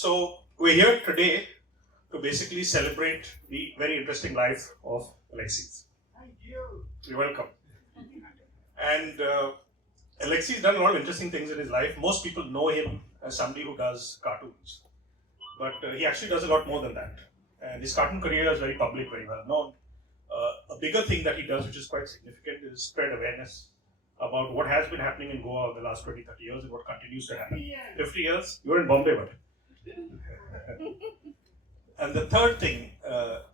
So we're here today to basically celebrate the very interesting life of Alexyz. Thank you. You're welcome. And Alexyz done a lot of interesting things in his life. Most people know him as somebody who does cartoons, but he actually does a lot more than that. And his cartoon career is very public, very well known. A bigger thing that he does, which is quite significant, is spread awareness about what has been happening in Goa over the last 20, 30 years and what continues to happen. 50 years? You're in Bombay, but. And the third thing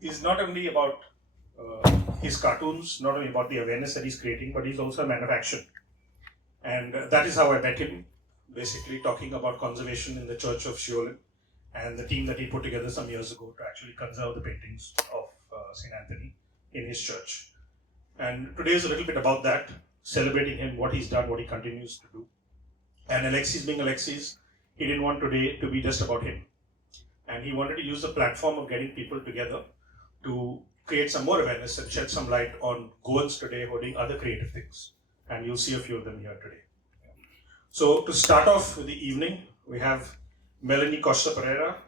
is not only about his cartoons, not only about the awareness that he's creating, but he's also a man of action. And that is how I met him, basically talking about conservation in the Church of Shiolin and the team that he put together some years ago to actually conserve the paintings of St. Anthony in his church. And today is a little bit about that, celebrating him, what he's done, what he continues to do. And Alexyz being Alexyz, he didn't want today to be just about him. And he wanted to use the platform of getting people together to create some more awareness and shed some light on Goans today who are doing other creative things. And you'll see a few of them here today. So to start off with the evening, we have Melanie Costa Pereira.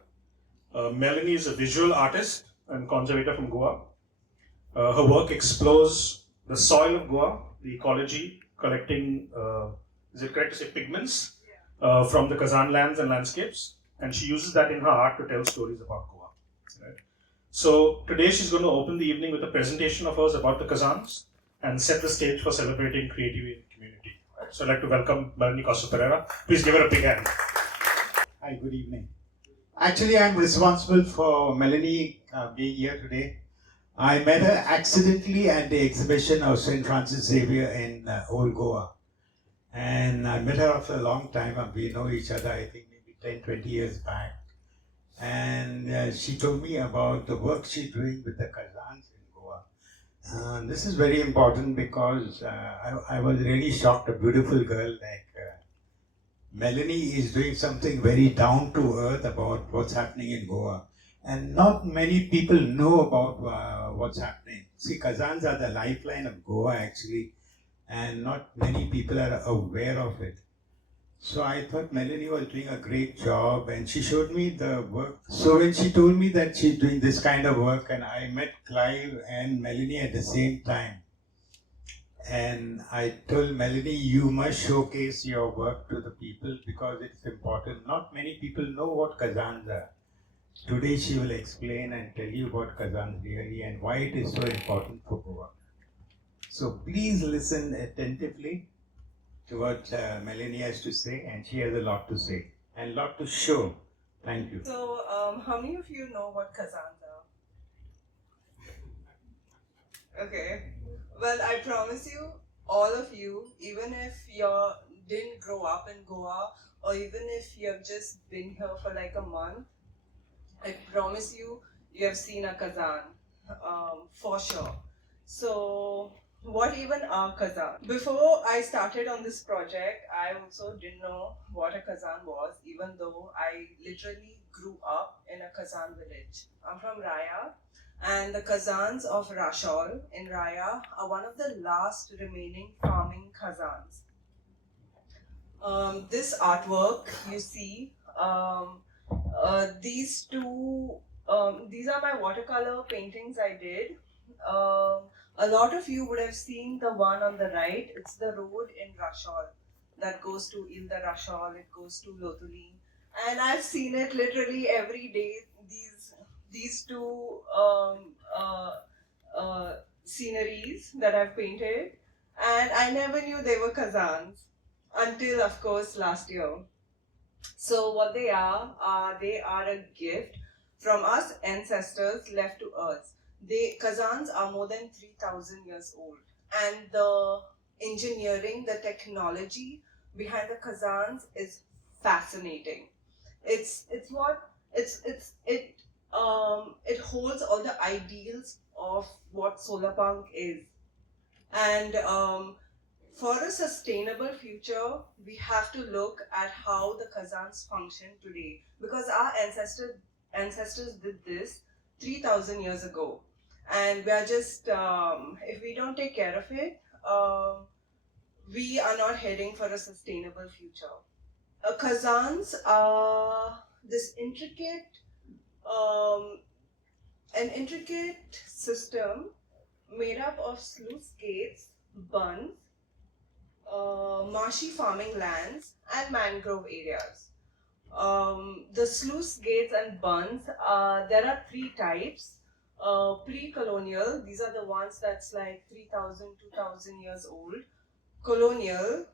Melanie is a visual artist and conservator from Goa. Her work explores the soil of Goa, the ecology, collecting, is it correct to say pigments, from the Kazan lands and landscapes. And she uses that in her art to tell stories about Goa. Right? So today she's going to open the evening with a presentation of hers about the Kazans and set the stage for celebrating creativity in the community. Right? So I'd like to welcome Melanie Costa Pereira. Please give her a big hand. Hi, good evening. Actually, I'm responsible for Melanie being here today. I met her accidentally at the exhibition of St. Francis Xavier in Old Goa. And I met her after a long time. We know each other, I think, maybe 10, 20 years back. And she told me about the work she's doing with the Kazans in Goa. This is very important because I was really shocked. A beautiful girl like Melanie is doing something very down to earth about what's happening in Goa. And not many people know about what's happening. See, Kazans are the lifeline of Goa actually, and not many people are aware of it. So I thought Melanie was doing a great job, and she showed me the work. So when she told me that she's doing this kind of work, and I met Clive and Melanie at the same time, and I told Melanie, you must showcase your work to the people because it's important. Not many people know what Kazans are. Today she will explain and tell you about Kazans really and why it is so important for Goa. So please listen attentively to what Melanie has to say, and she has a lot to say and a lot to show. Thank you. So, how many of you know what Kazans are? Okay. Well, I promise you, all of you, even if you didn't grow up in Goa, or even if you have just been here for like a month, I promise you, you have seen a Kazan, for sure. So, what even are Kazan? Before I started on this project, I also didn't know what a Kazan was, even though I literally grew up in a Kazan village. I'm from Raya, and the Kazans of Rashol in Raya are one of the last remaining farming Kazans. This artwork you see, these are my watercolor paintings I did. A lot of you would have seen the one on the right. It's the road in Rashol that goes to Ilda Rashol, it goes to Lotuli. And I've seen it literally every day, these two sceneries that I've painted. And I never knew they were Kazans until, of course, last year. So what they are a gift from us ancestors left to us. Kazans are more than 3,000 years old, and the engineering, the technology behind the Kazans is fascinating. It holds all the ideals of what solar punk is, and for a sustainable future, we have to look at how the Kazans function today, because our ancestors did this 3,000 years ago, and we are just, if we don't take care of it, we are not heading for a sustainable future. Kazans are this um, an intricate system made up of sluice gates, bunds, marshy farming lands, and mangrove areas. The sluice gates and bunds, there are three types. Pre-colonial, these are the ones that's like 3,000, 2,000 years old. Colonial,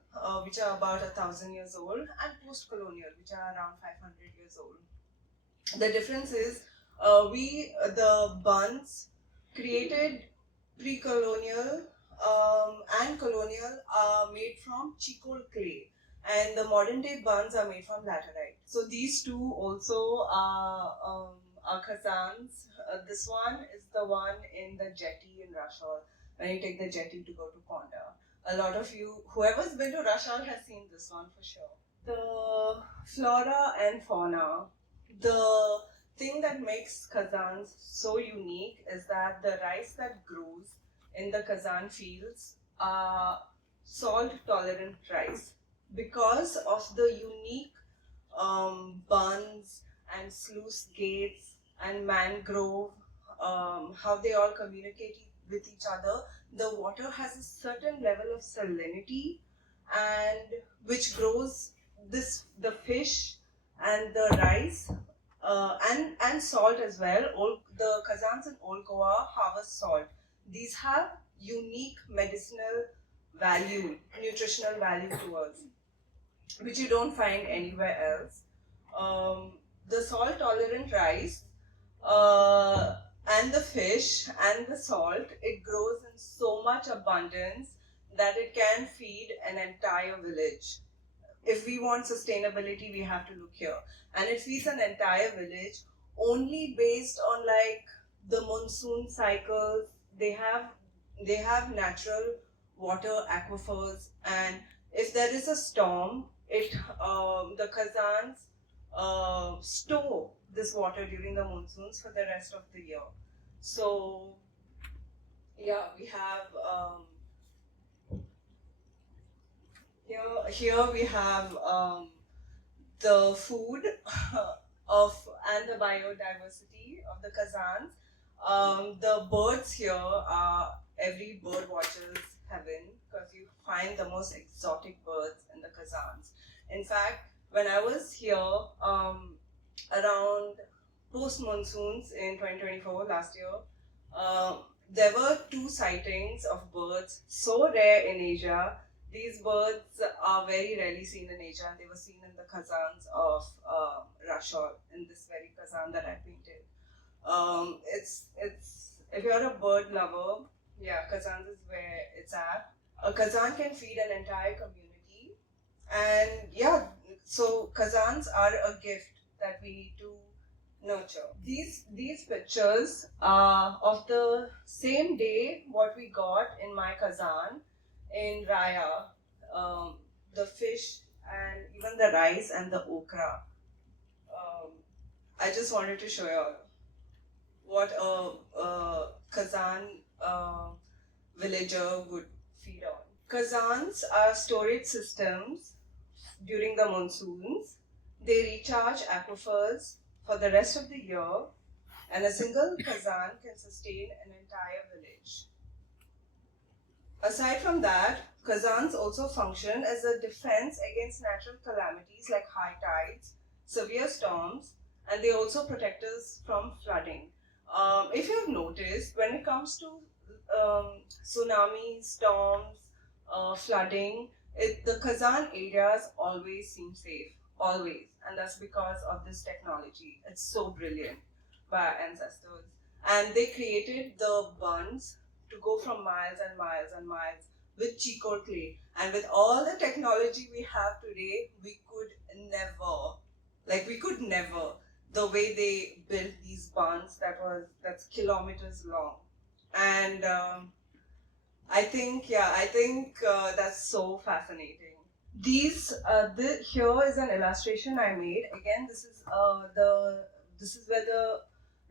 which are about 1,000 years old, and post-colonial, which are around 500 years old. The difference is the bunds created pre-colonial and colonial are made from chicoal clay, and the modern day buns are made from laterite. So these two also are khazans. This one is the one in the jetty in Rushall, when you take the jetty to go to Ponda. A lot of you, whoever's been to Rushall has seen this one for sure. The flora and fauna. The thing that makes Kazans so unique is that the rice that grows in the Kazan fields are salt tolerant rice. Because of the unique bunds and sluice gates and mangrove, how they all communicate with each other, the water has a certain level of salinity, and which grows the fish and the rice, and salt as well. The Kazans in Old Goa harvest salt. These have unique medicinal value, nutritional value to us, which you don't find anywhere else. The salt tolerant rice, and the fish and the salt, it grows in so much abundance that it can feed an entire village. If we want sustainability, we have to look here. And it feeds an entire village only based on like the monsoon cycles. They have natural water aquifers, and if there is a storm, the Kazans store this water during the monsoons for the rest of the year. So yeah, we have here we have the food and the biodiversity of the Kazans. The birds here are every bird watcher's heaven, because you find the most exotic birds in the Kazans. In fact, when I was here around post monsoons in 2024, last year, there were 2 sightings of birds so rare in Asia. These birds are very rarely seen in Asia, and they were seen in the Kazans of Rushall, in this very Kazan that I painted. It's if you're a bird lover, yeah, Kazan is where it's at. A Kazan can feed an entire community, and yeah, so Kazans are a gift that we need to nurture. These pictures are of the same day what we got in my Kazan in Raya, the fish and even the rice and the okra. I just wanted to show you what a Kazan villager would feed on. Kazans are storage systems during the monsoons. They recharge aquifers for the rest of the year, and a single Kazan can sustain an entire village. Aside from that, Kazans also function as a defense against natural calamities like high tides, severe storms, and they also protect us from flooding. If you have noticed, when it comes to tsunamis, storms, flooding, the Kazan areas always seem safe, always, and that's because of this technology. It's so brilliant by our ancestors, and they created the bunds to go from miles and miles and miles with chicoal clay. And with all the technology we have today, we could never, the way they built these bunds, that's kilometers long. And I think that's so fascinating. Here is an illustration I made. Again, this is where the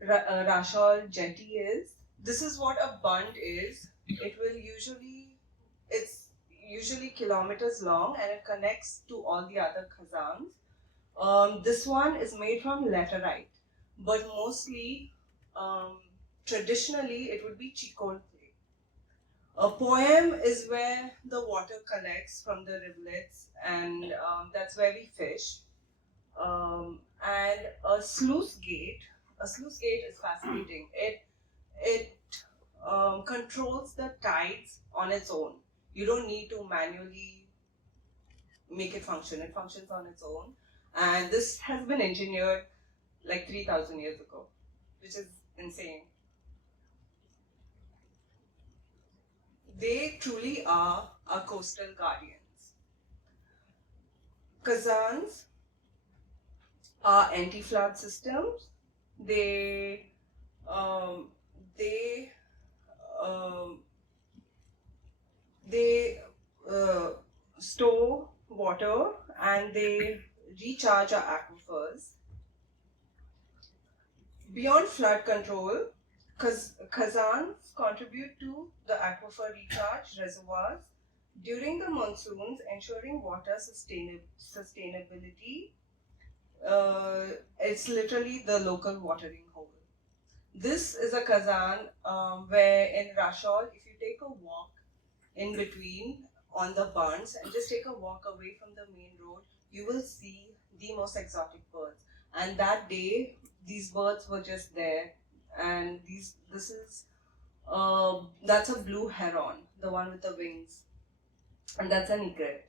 Rashal jetty is. This is what a bund is. It's usually kilometers long, and it connects to all the other Kazans. This one is made from laterite, but mostly, traditionally, it would be charcoal clay. A poem is where the water collects from the rivulets, and that's where we fish. And a sluice gate is fascinating. It controls the tides on its own. You don't need to manually make it function. It functions on its own, and this has been engineered like 3,000 years ago, which is insane. They truly are our coastal guardians. Kazans are anti-flood systems. They um, they um, they store water and they recharge our aquifers. Beyond flood control, Kazans contribute to the aquifer recharge reservoirs during the monsoons, ensuring water sustainability. It's literally the local watering hole. This is a Kazan where in Rashol, if you take a walk in between on the bunds and just take a walk away from the main road, you will see the most exotic birds. And that day, these birds were just there. And that's a blue heron, the one with the wings, and that's an egret.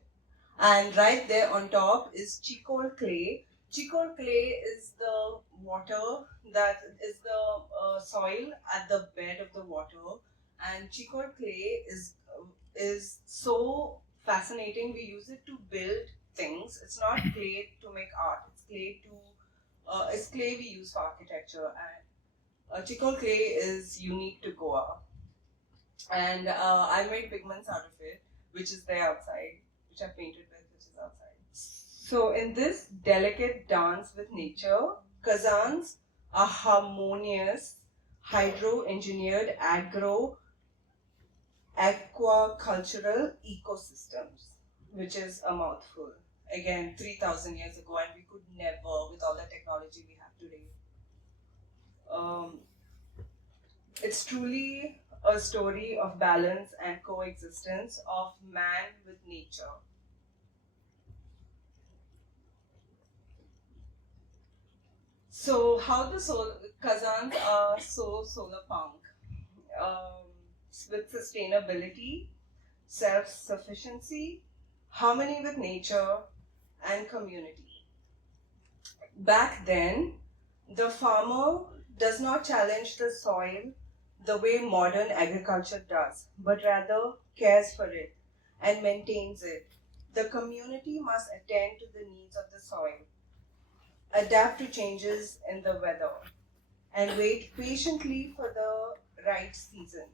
And right there on top is charcoal clay. Charcoal clay is the water that is the soil at the bed of the water, and charcoal clay is so fascinating. We use it to build things. It's not clay to make art. It's clay we use for architecture. And charcoal clay is unique to Goa, and I made pigments out of it, which is there outside, which I painted with, which is outside. So in this delicate dance with nature, Kazans are harmonious, hydro-engineered aquacultural ecosystems, which is a mouthful. Again, 3,000 years ago, and we could never, with all the technology we have today. It's truly a story of balance and coexistence of man with nature. So, how the Kazans are so solar punk with sustainability, self sufficiency, harmony with nature, and community. Back then, the farmer does not challenge the soil the way modern agriculture does, but rather cares for it and maintains it. The community must attend to the needs of the soil, adapt to changes in the weather, and wait patiently for the right season.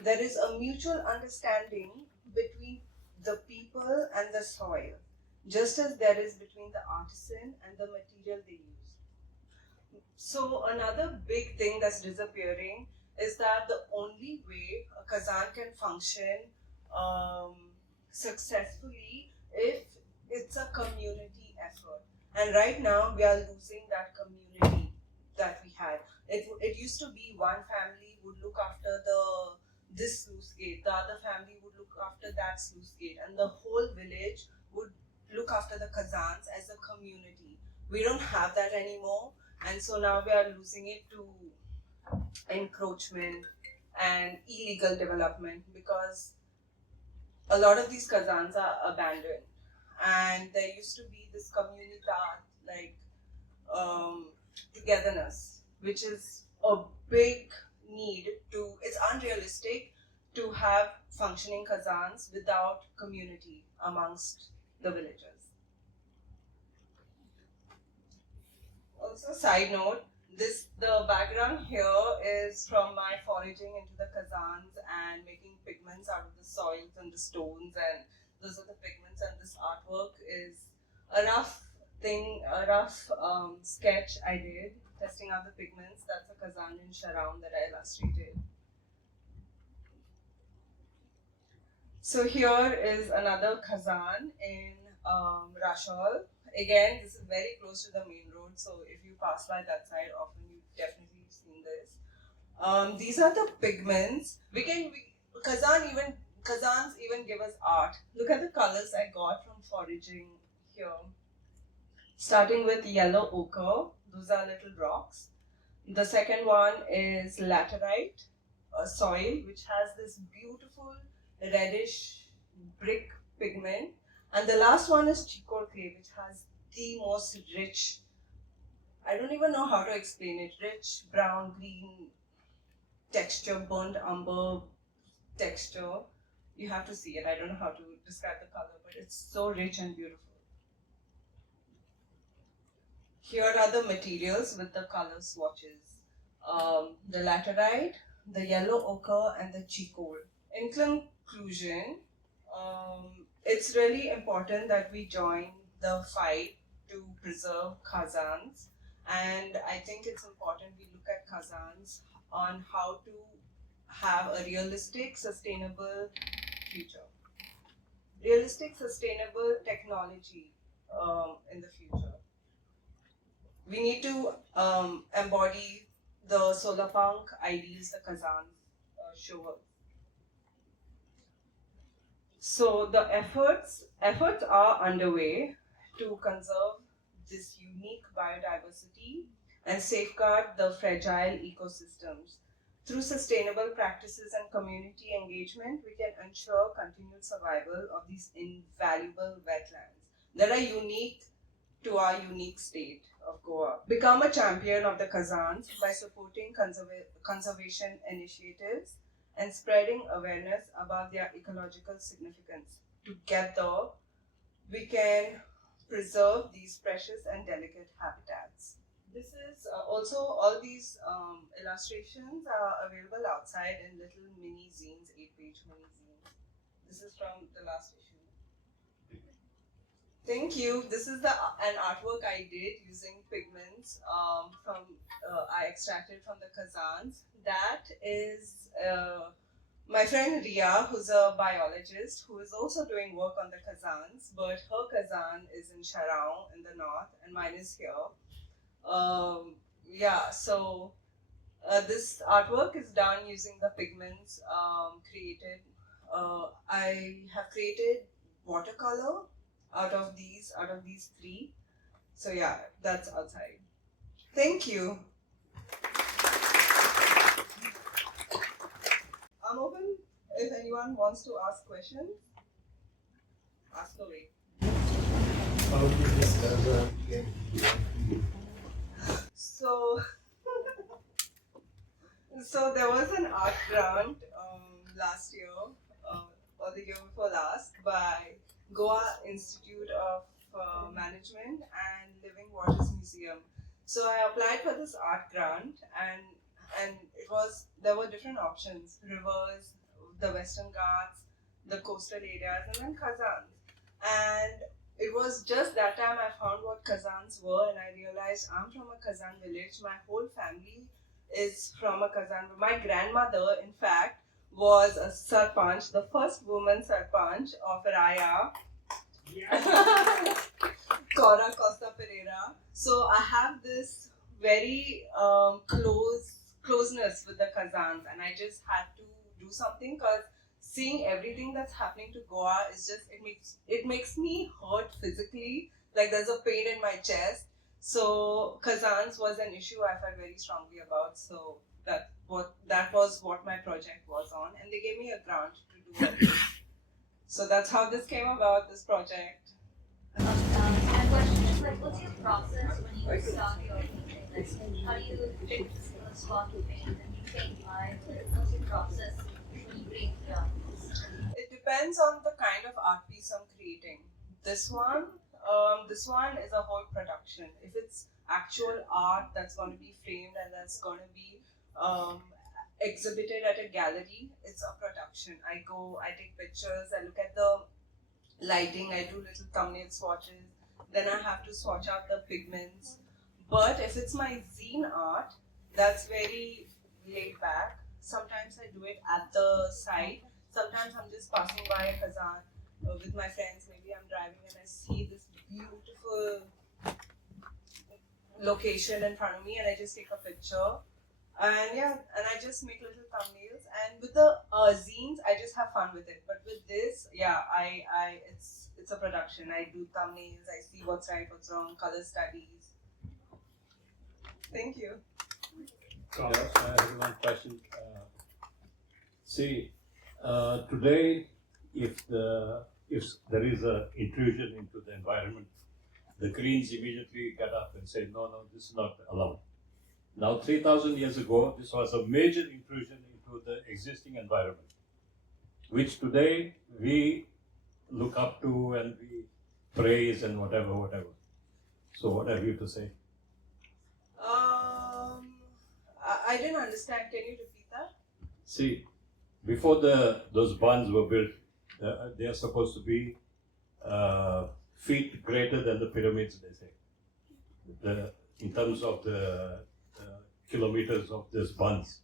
There is a mutual understanding between the people and the soil, just as there is between the artisan and the material they use. So another big thing that's disappearing is that the only way a Kazan can function um, successfully if it's a community effort. And right now we are losing that community that we had. It used to be one family would look after this sluice gate, the other family would look after that sluice gate, and the whole village would look after the Kazans as a community. We don't have that anymore, and so now we are losing it to encroachment and illegal development because a lot of these Kazans are abandoned. And there used to be this communitad, like togetherness, which is a big need to, it's unrealistic to have functioning Kazans without community amongst the villagers. Also, side note, the background here is from my foraging into the Kazans and making pigments out of the soils and the stones, and those are the pigments. And this artwork is a rough sketch I did testing out the pigments. That's a Kazan in Sharoun that I illustrated. So here is another Kazan in Rashol. Again, this is very close to the main road, so if you pass by that side, often you've definitely seen this. These are the pigments. Kazans even give us art. Look at the colors I got from foraging here. Starting with yellow ochre, those are little rocks. The second one is laterite, a soil which has this beautiful reddish brick pigment. And the last one is chicory clay, which has the most rich, I don't even know how to explain it, rich brown, green texture, burnt umber texture. You have to see it. I don't know how to describe the color, but it's so rich and beautiful. Here are the materials with the color swatches. The laterite, the yellow ochre, and the chicory. In conclusion, it's really important that we join the fight to preserve Kazans, and I think it's important we look at Kazans on how to have a realistic, sustainable future. Realistic, sustainable technology in the future. We need to embody the solar punk ideals the Kazans show us. So the efforts are underway to conserve this unique biodiversity and safeguard the fragile ecosystems. Through sustainable practices and community engagement, we can ensure continued survival of these invaluable wetlands that are unique to our unique state of Goa. Become a champion of the Kazans by supporting conservation initiatives and spreading awareness about their ecological significance. Together, we can preserve these precious and delicate habitats. This is also, all these illustrations are available outside in little mini zines, 8-page mini zines. This is from the last issue. Thank you. This is an artwork I did using pigments I extracted from the Kazans. That is my friend Ria, who's a biologist, who is also doing work on the Kazans, but her Kazan is in Sharau in the north, and mine is here. So this artwork is done using the pigments created. I have created watercolor out of these three. So yeah, that's outside. Thank you. I'm open if anyone wants to ask questions. Ask away. How did this Kazan came? So there was an art grant last year or the year before last by Goa Institute of Management and Living Waters Museum. So I applied for this art grant, and there were different options: rivers, the Western Ghats, the coastal areas, and then Kazans. And it was just that time I found what Kazans were, and I realized I'm from a Kazan village. My whole family is from a Kazan. My grandmother, in fact, was a sarpanch, the first woman sarpanch of Raya. Cora Costa Pereira. So I have this very closeness with the Kazans, and I just had to do something because seeing everything that's happening to Goa is just it makes me hurt physically. Like there's a pain in my chest. So Kazans was an issue I felt very strongly about. So that was what my project was on, and they gave me a grant to do it. So that's how this came about, this project. My question is like, what's your process when you start your painting? Like, how do you pick a spot to paint and you paint live? Like, what's your process when you paint done? It depends on the kind of art piece I'm creating. This one is a whole production. If it's actual art that's going to be framed and that's going to be exhibited at a gallery, it's a production. I take pictures, I look at the lighting, I do little thumbnail swatches, then I have to swatch out the pigments. But if it's my zine art, that's very laid back. Sometimes I do it at the site. Sometimes I'm just passing by a Kazan with my friends. Maybe I'm driving and I see this beautiful location in front of me and I just take a picture. And yeah, and I just make little thumbnails. And with the zines, I just have fun with it. But with this, yeah, it's a production. I do thumbnails. I see what's right, what's wrong, color studies. Thank you. Yes, I have one question. Today, if there is an intrusion into the environment, the Greens immediately get up and say, no, this is not allowed. Now, 3,000 years ago, this was a major intrusion into the existing environment, which today we look up to and we praise and whatever. So, what have you to say? I didn't understand. Can you repeat that? See, before those barns were built, they are supposed to be feet greater than the pyramids, they say. In terms of the kilometers of these barns.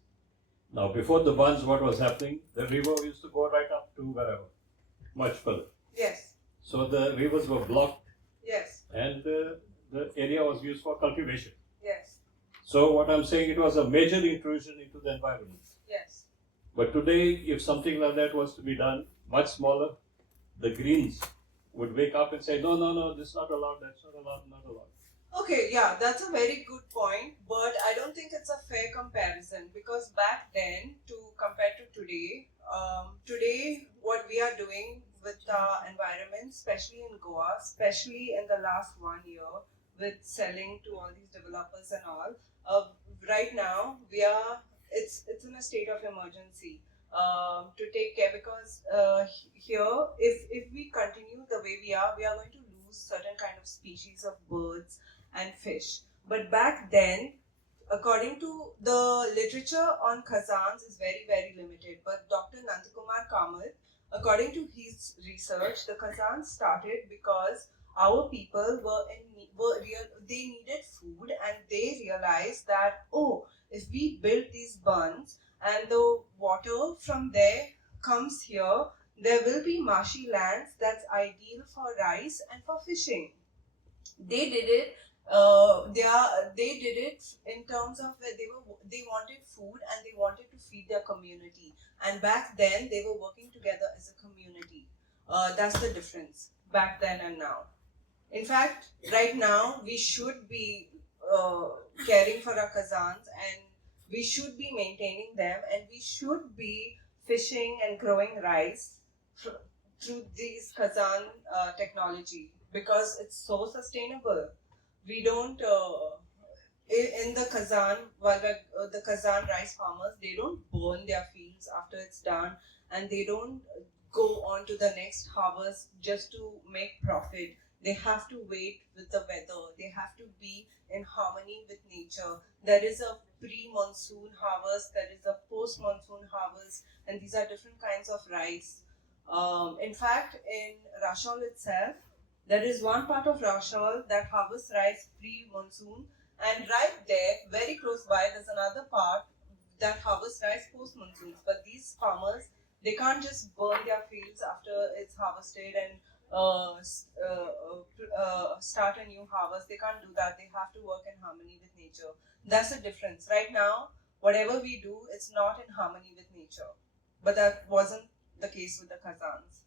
Now, before the barns, what was happening? The river used to go right up to wherever, much further. Yes. So the rivers were blocked. Yes. And the area was used for cultivation. Yes. So what I'm saying, it was a major intrusion into the environment. Yes. But today, if something like that was to be done, much smaller, the Greens would wake up and say, no, this is not allowed, that's not allowed, not allowed. Okay, yeah, that's a very good point, but I don't think it's a fair comparison because back then, compared to today, today what we are doing with our environment, especially in Goa, especially in the last 1 year, with selling to all these developers and all, right now it's in a state of emergency to take care because here, if we continue the way we are going to lose certain kind of species of birds and fish. But back then, according to the literature on khazans is very, very limited. But Dr. Nandakumar Kamath, according to his research, the khazans started because our people they needed food and they realized that, if we build these bunds and the water from there comes here, there will be marshy lands that's ideal for rice and for fishing. They did it. They did it in terms of where they wanted food and they wanted to feed their community. And back then they were working together as a community. That's the difference back then and now. In fact, right now we should be caring for our khazans and we should be maintaining them and we should be fishing and growing rice through these khazan technology because it's so sustainable. We don't in the khazan, the khazan rice farmers, they don't burn their fields after it's done and they don't go on to the next harvest just to make profit. They have to wait with the weather. They have to be in harmony with nature. There is a pre-monsoon harvest, there is a post-monsoon harvest, and these are different kinds of rice. In fact, in Rashol itself, there is one part of Rashol that harvests rice pre-monsoon, and right there, very close by, there's another part that harvests rice post-monsoon. But these farmers, they can't just burn their fields after it's harvested and start a new harvest. They can't do that. They have to work in harmony with nature. That's the difference. Right now, whatever we do, it's not in harmony with nature. But that wasn't the case with the khazans.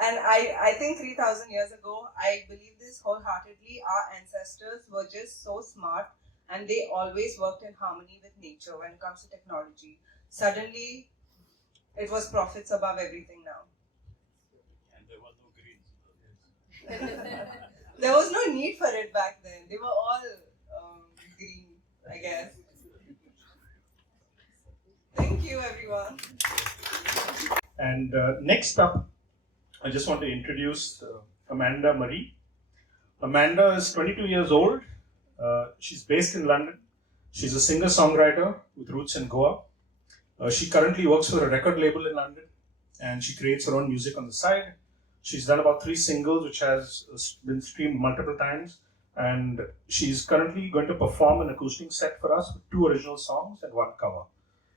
And I think 3,000 years ago, I believe this wholeheartedly, our ancestors were just so smart and they always worked in harmony with nature when it comes to technology. Suddenly, it was profits above everything now. And there were no Greens. There was no need for it back then. They were all green, I guess. Thank you, everyone. And next up, I just want to introduce Amanda Marie. Amanda is 22 years old. She's based in London. She's a singer-songwriter with roots in Goa. She currently works for a record label in London and she creates her own music on the side. She's done about 3 singles which has been streamed multiple times, and she's currently going to perform an acoustic set for us with 2 original songs and 1 cover.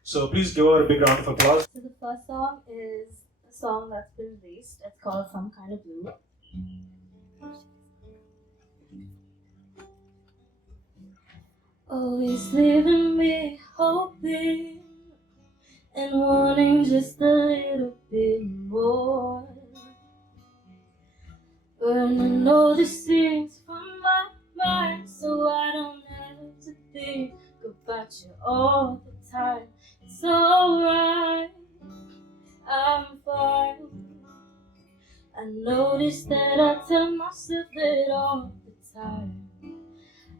So please give her a big round of applause. So the first song is a song that's been released. It's called Some Kind of Blue. Always leaving me hoping and wanting just a little bit more. Burning all the scenes from my mind so I don't have to think about you all the time. It's alright, I'm fine. I notice that I tell myself that all the time.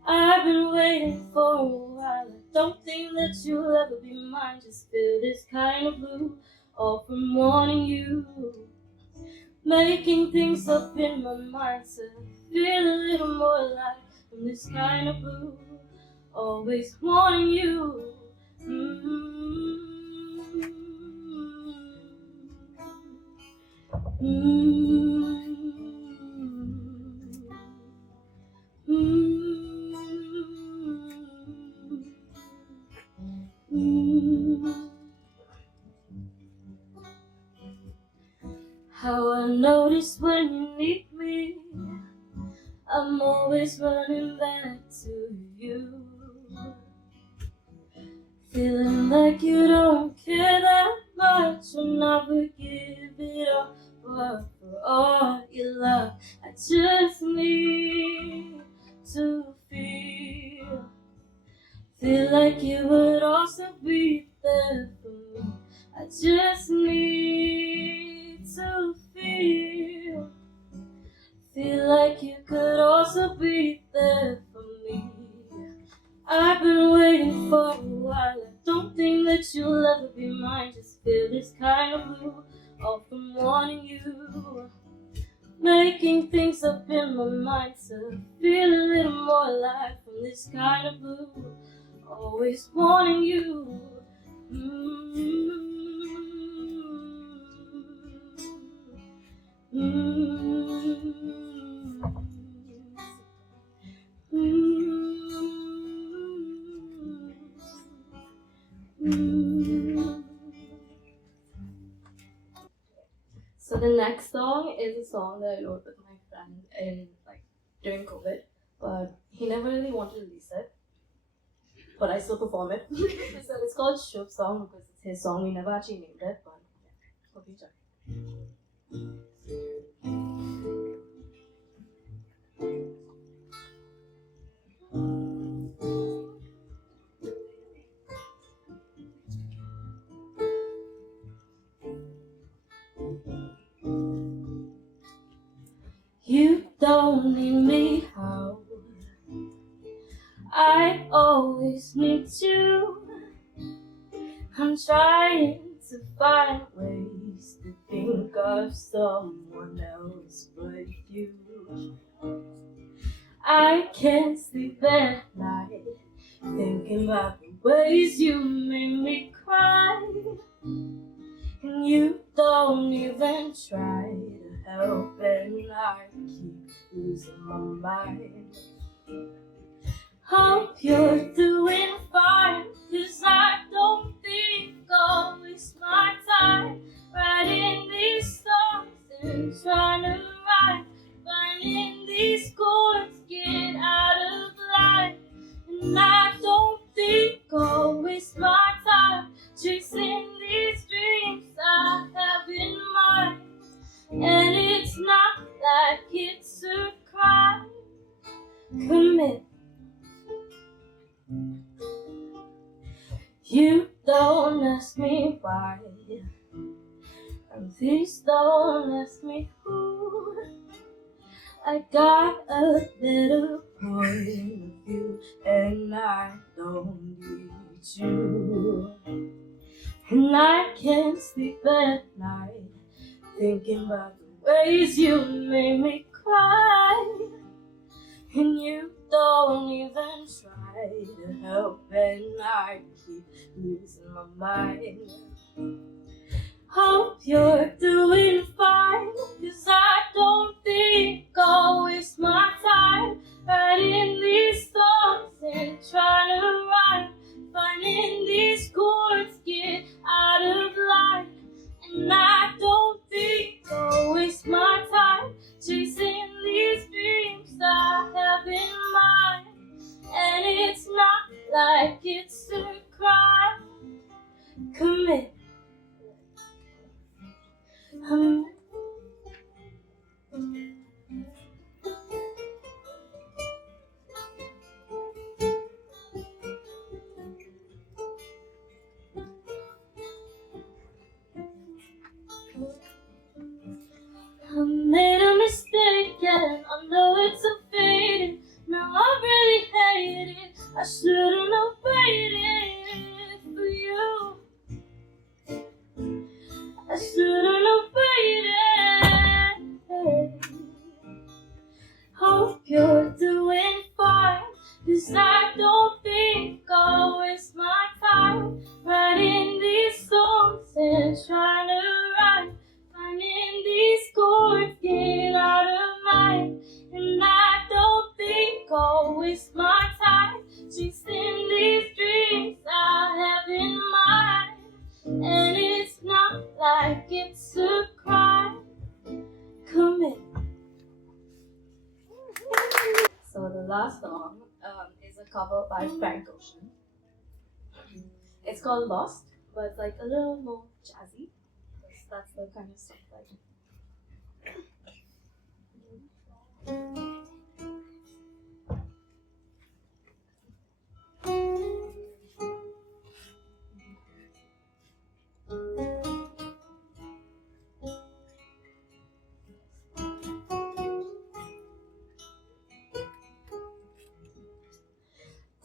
I've been waiting for a while. I don't think that you'll ever be mine. Just feel this kind of blue all from wanting you. Making things up in my mind to feel a little more alive. I'm this kind of blue, always wanting you. How I notice when you need me, I'm always running back to you. Feeling like you don't care that much when I forgive it all. But for all your love, I just need to feel like you would also be there for me. I just need to feel like you could also be there for me. I've been waiting for a while. I don't think that you'll ever be mine. Just feel this kind of blue, all from wanting you. Making things up in my mind to feel a little more alive from this kind of blue. Always wanting you. So the next song is a song that I wrote with my friend in during COVID, but he never really wanted to release it. But I still perform it. So it's called Shubh Song because it's his song. We never actually named it, but yeah, hope you check. You don't need me how I always need you. I'm trying to find ways to think of someone else but you. I can't sleep at night thinking about the ways you made me cry. And you don't even try to help, and I keep losing my mind. Hope you're doing fine, 'cause I don't think I'll waste my time writing these songs and trying to write, finding these chords, get out of line. And I don't think I'll waste my time chasing these dreams I have in mind. And it's not like it's a crime. Commit. You don't ask me why, and please don't ask me who. I got a better point of view, and I don't need you. And I can't sleep at night thinking about the ways you made me cry. And you don't even try to help, and I keep losing my mind. Hope you're doing fine, 'cause I don't think I'll waste my time writing these songs and trying to rhyme, finding these chords, get out of line. And I don't think I'll waste my time chasing these dreams I have in mind. And it's not like it's a crime. Commit. I made a mistake and I know it's a fading. Now I really hate it. I shouldn't have waited for you. I shouldn't have waited. Hope you're doing fine, 'cause I don't think I'll waste my time writing these songs and trying to rhyme. Finding these chords get out of mind, and I don't think I'll waste my time chasing these dreams I have in mind. And it's not like it's a crime. Commit. So the last song is a cover by Frank Ocean. It's called Lost, but it's like a little more jazzy. That's the kind of stuff I do.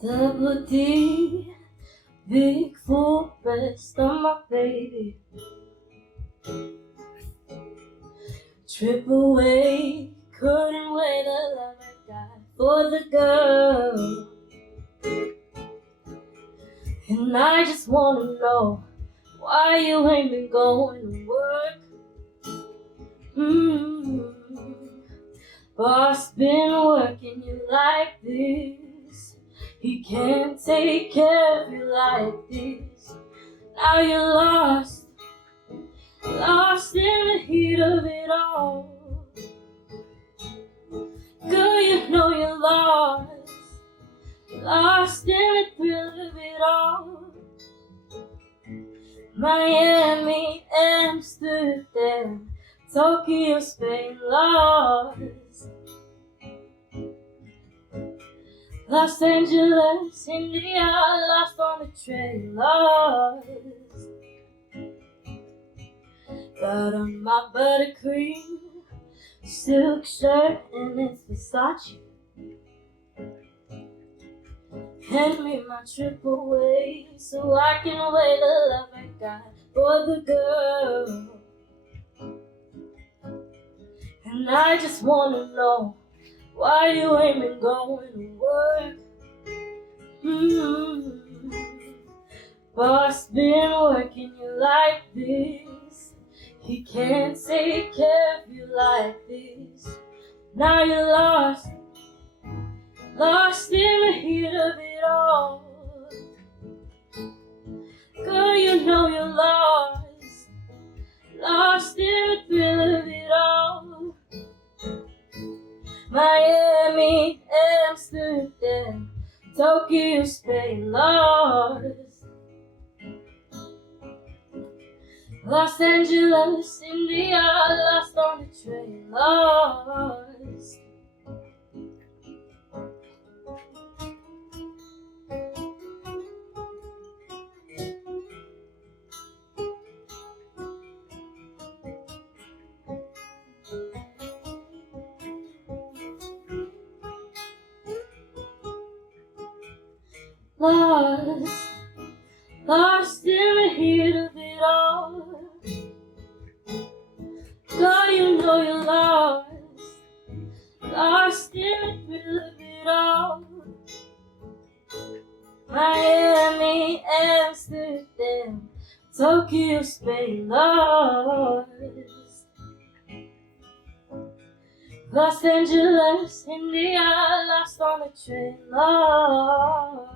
Double D, big full breast on my baby. Triple away, couldn't weigh the love I got for the girl. And I just wanna know why you ain't been going to work. Boss been working you like this. He can't take care of you like this. Now you're lost in the heat of it all. Girl, you know you're lost in the thrill of it all. Miami, Amsterdam, Tokyo, Spain, lost. Los Angeles, India, lost on the train, lost. Got on my buttercream silk shirt and it's Versace. Hand me my trip away so I can weigh the love I got for the girl. And I just wanna know why you ain't been going to work. Boss been working you like this. He can't take care of you like this. Now you're lost in the heat of it all. Girl, you know you're lost in the thrill of it all. Miami, Amsterdam, Tokyo, Spain, lost. Los Angeles, India, lost on the train, lost. Lost in the heat of it all. Girl, you know you're lost in the thrill of it all. Miami, Amsterdam, Tokyo, Spain, lost. Los Angeles, India, lost on the train, lost.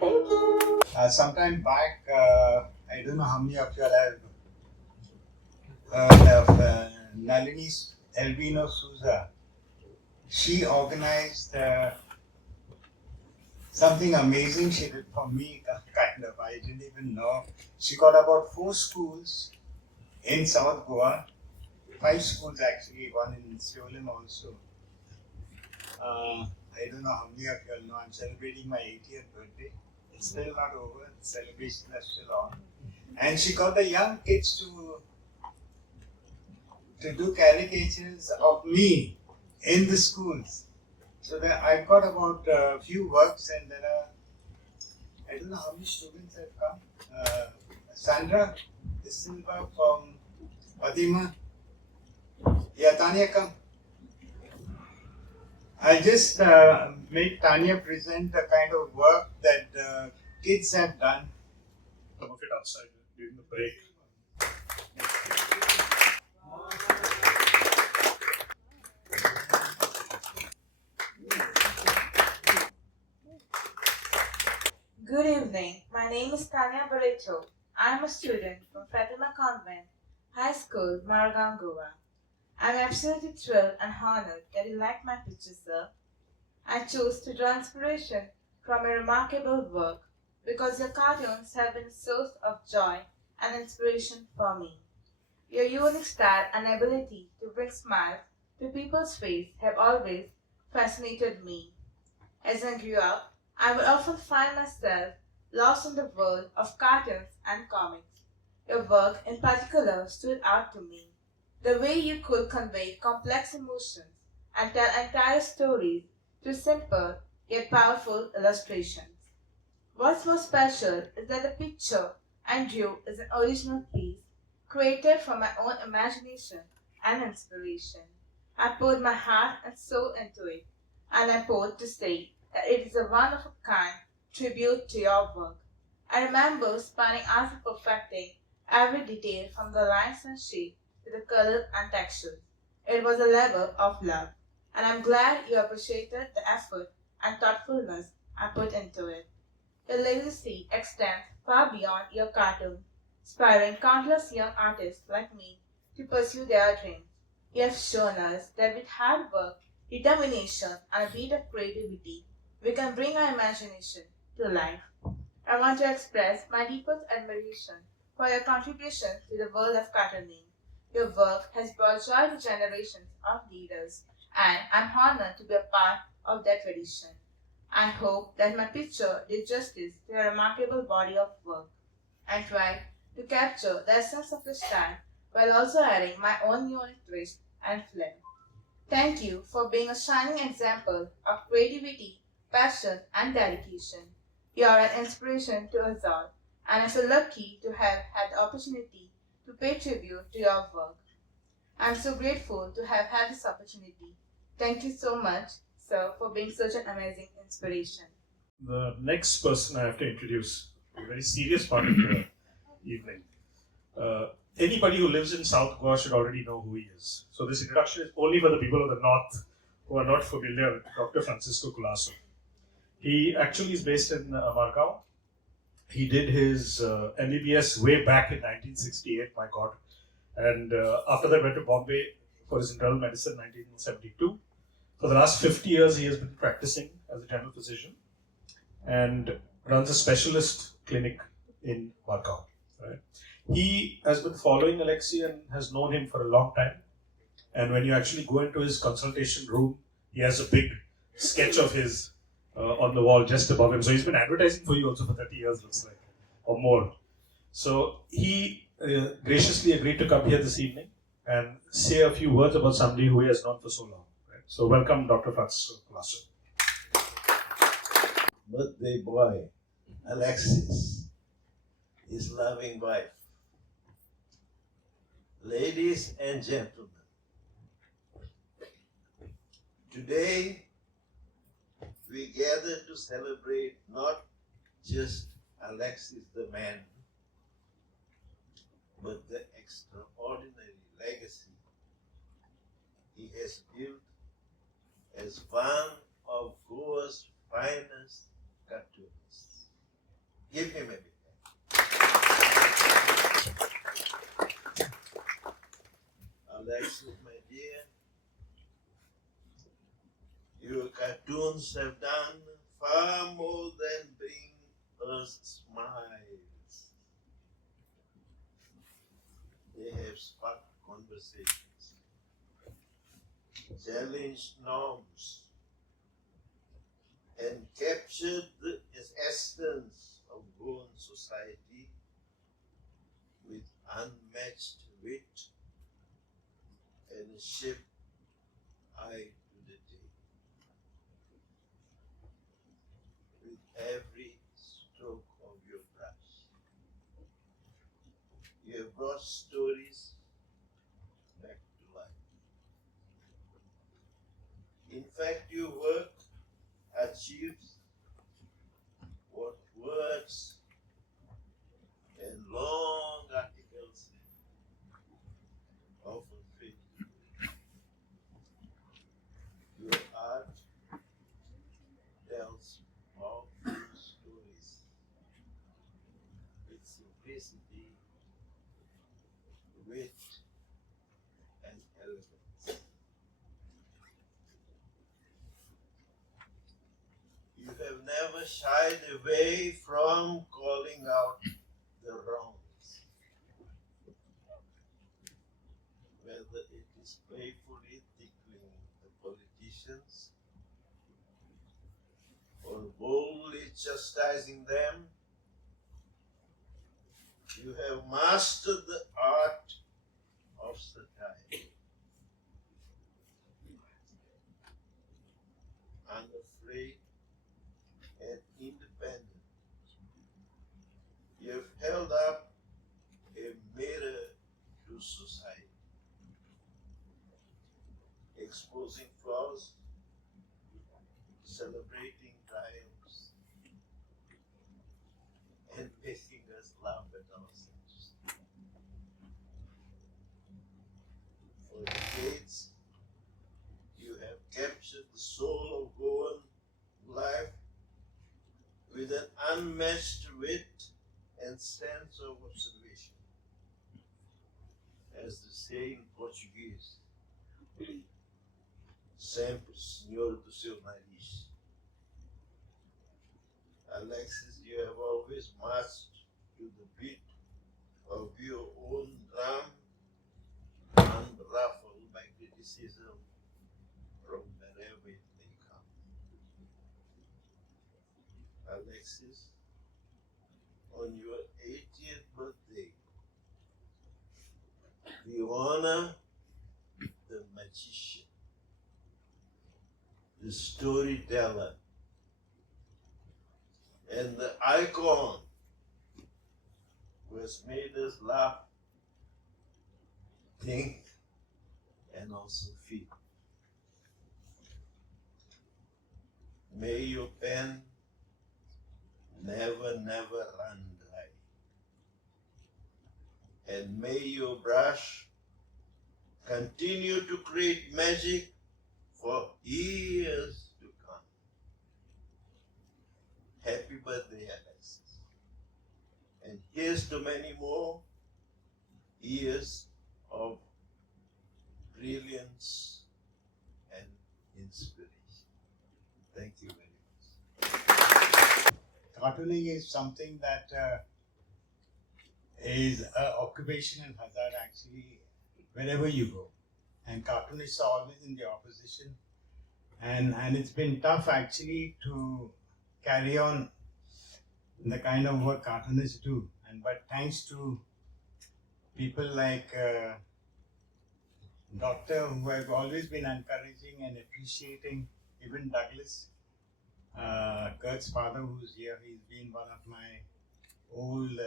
Thank you. Sometime back, I don't know how many of you all have heard of Nalini Elvino Souza. she organized something amazing she did for me, kind of. I didn't even know. She got about 4 schools in South Goa, 5 schools actually, one in Seolim also. I don't know how many of you all know, I'm celebrating my 80th birthday. It's still not over, the celebrations are still on. And she got the young kids to do caricatures of me in the schools. So that I've got about a few works, and there are, I don't know how many students have come. Sandra De Silva from Fatima. Yeah, Tanya, come. I just made Tanya present the kind of work that kids have done. Some of it outside during the break. Good evening. My name is Tanya Barreto. I am a student from Fatima Convent High School, Margam, Goa. I am absolutely thrilled and honored that you like my picture, sir. I chose to draw inspiration from a remarkable work because your cartoons have been a source of joy and inspiration for me. Your unique style and ability to bring smiles to people's face have always fascinated me. As I grew up, I would often find myself lost in the world of cartoons and comics. Your work in particular stood out to me. The way you could convey complex emotions and tell entire stories through simple yet powerful illustrations. What's most special is that the picture I drew is an original piece created from my own imagination and inspiration. I poured my heart and soul into it, and I'm proud to say that it is a one of a kind tribute to your work. I remember spending hours perfecting every detail from the lines and shape to the colors and textures. It was a labor of love, and I'm glad you appreciated the effort and thoughtfulness I put into it. Your legacy extends far beyond your cartoon, inspiring countless young artists like me to pursue their dreams. You have shown us that with hard work, determination, and a bit of creativity, we can bring our imagination to life. I want to express my deepest admiration for your contribution to the world of cartooning. Your work has brought joy to generations of readers, and I'm honored to be a part of that tradition. I hope that my picture did justice to your remarkable body of work and tried to capture the essence of your style while also adding my own unique twist and flair. Thank you for being a shining example of creativity, passion, and dedication. You are an inspiration to us all, and I feel lucky to have had the opportunity to pay tribute to your work. I'm so grateful to have had this opportunity. Thank you so much, sir, for being such an amazing inspiration. The next person I have to introduce, a very serious part of the evening. Anybody who lives in South Goa should already know who he is. So this introduction is only for the people of the North who are not familiar with Dr. Francisco Colasso. He actually is based in Margao. He did his MBBS way back in 1968, my God. And after that went to Bombay for his internal medicine in 1972. For the last 50 years, he has been practicing as a general physician and runs a specialist clinic in Margao. Right? He has been following Alexyz and has known him for a long time. And when you actually go into his consultation room, he has a big sketch of his on the wall just above him. So he's been advertising for you also for 30 years, looks like, or more. So he graciously agreed to come here this evening and say a few words about somebody who he has known for so long. Right? So welcome, Dr. Francisco Colasso. Birthday boy, Alexyz, his loving wife. Ladies and gentlemen, today we gather to celebrate not just Alexyz the man, but the extraordinary legacy he has built as one of Goa's finest cartoonists. Give him a big hand. Alexyz, my dear, Your cartoons have done far more than bring us smiles. They have sparked conversations, challenged norms, and captured the essence of Goan society with unmatched wit and a sharp eye to the day. With every stroke of your brush, you have brought stories back to life. In fact, your work achieves what words and long articles often fail. Your art tells powerful stories with simplicity, wit, and elegance. You have never shied away from calling out the wrongs, whether it is playfully tickling the politicians or boldly chastising them. You have mastered the art of satire, unafraid and independent. You have held up a mirror to society, exposing flaws, celebrating triumphs, and making us laugh at ourselves. For decades, you have captured the soul of Goan life with an unmatched wit and sense of observation. As they say in Portuguese, sempre senhor do seu nariz. Alexyz, you have always marched to the beat of your own drum, unruffled by criticism from wherever it may come. Alexyz, on your 80th birthday, we honor the magician, the storyteller, and the icon who has made us laugh, think, and also feel. May your pen never run dry. And may your brush continue to create magic for years to come. Happy birthday, Alexyz. And here's to many more years of brilliance and inspiration. Thank you very much. Cartooning is something that is an occupational hazard actually wherever you go. And cartoonists are always in the opposition. And it's been tough actually to carry on the kind of work cartoonists do. But thanks to people like Doctor, who have always been encouraging and appreciating, even Douglas, Kurt's father, who's here, he's been one of my old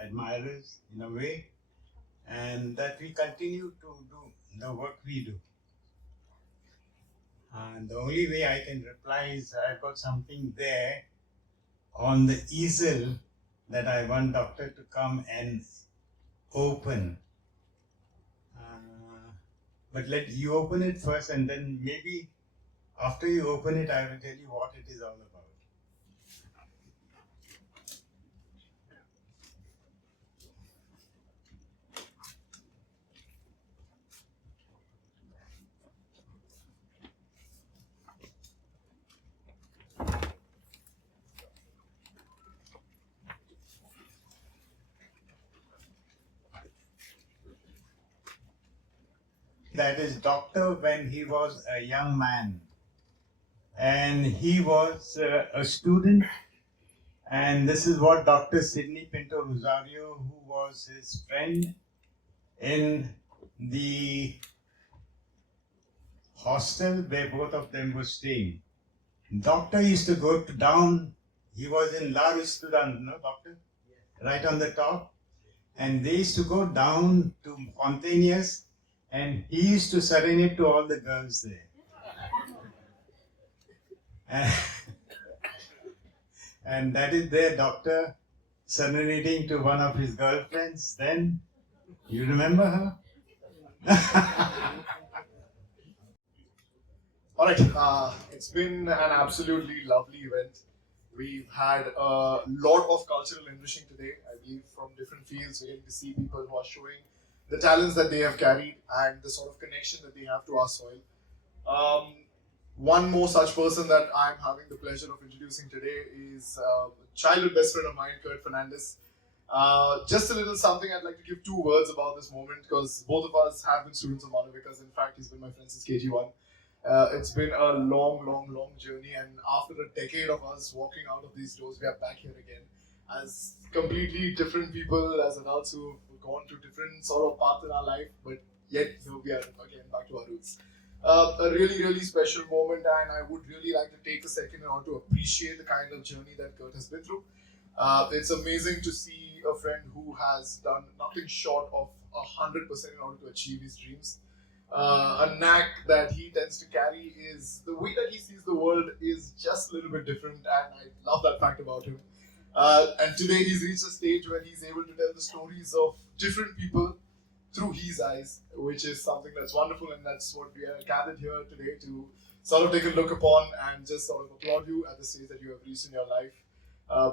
admirers in a way, and that we continue to do the work we do. And the only way I can reply is I've got something there on the easel that I want Doctor to come and open. But let you open it first, and then maybe after you open it, I will tell you what it is all about. that is doctor when he was a young man. And he was a student. And this is what Dr. Sidney Pinto Rosario, who was his friend in the hostel where both of them were staying. Doctor used to go down, he was in La Restaurant, no, doctor? Right on the top. And they used to go down to Fontainiers, and he used to serenade to all the girls there. And that is their doctor serenading to one of his girlfriends. Then, you remember her? All right, it's been an absolutely lovely event. We've had a lot of cultural enriching today. I believe from different fields, we're getting to see people who are showing the talents that they have carried and the sort of connection that they have to our soil. One more such person that I'm having the pleasure of introducing today is a childhood best friend of mine, Kurt Fernandez. Just a little something I'd like to give 2 words about this moment because both of us have been students of Manavikas. In fact, he's been my friend since KG1. It's been a long journey, and after a decade of us walking out of these doors, we are back here again as completely different people, as adults who've gone through different sort of paths in our life, but yet here we are again back to our roots. A really special moment, and I would really like to take a second in order to appreciate the kind of journey that Kurt has been through. It's amazing to see a friend who has done nothing short of 100% in order to achieve his dreams. A knack that he tends to carry is the way that he sees the world is just a little bit different, and I love that fact about him. And today he's reached a stage where he's able to tell the stories of different people through his eyes, which is something that's wonderful, and that's what we are gathered here today to sort of take a look upon and just sort of applaud you at the stage that you have reached in your life.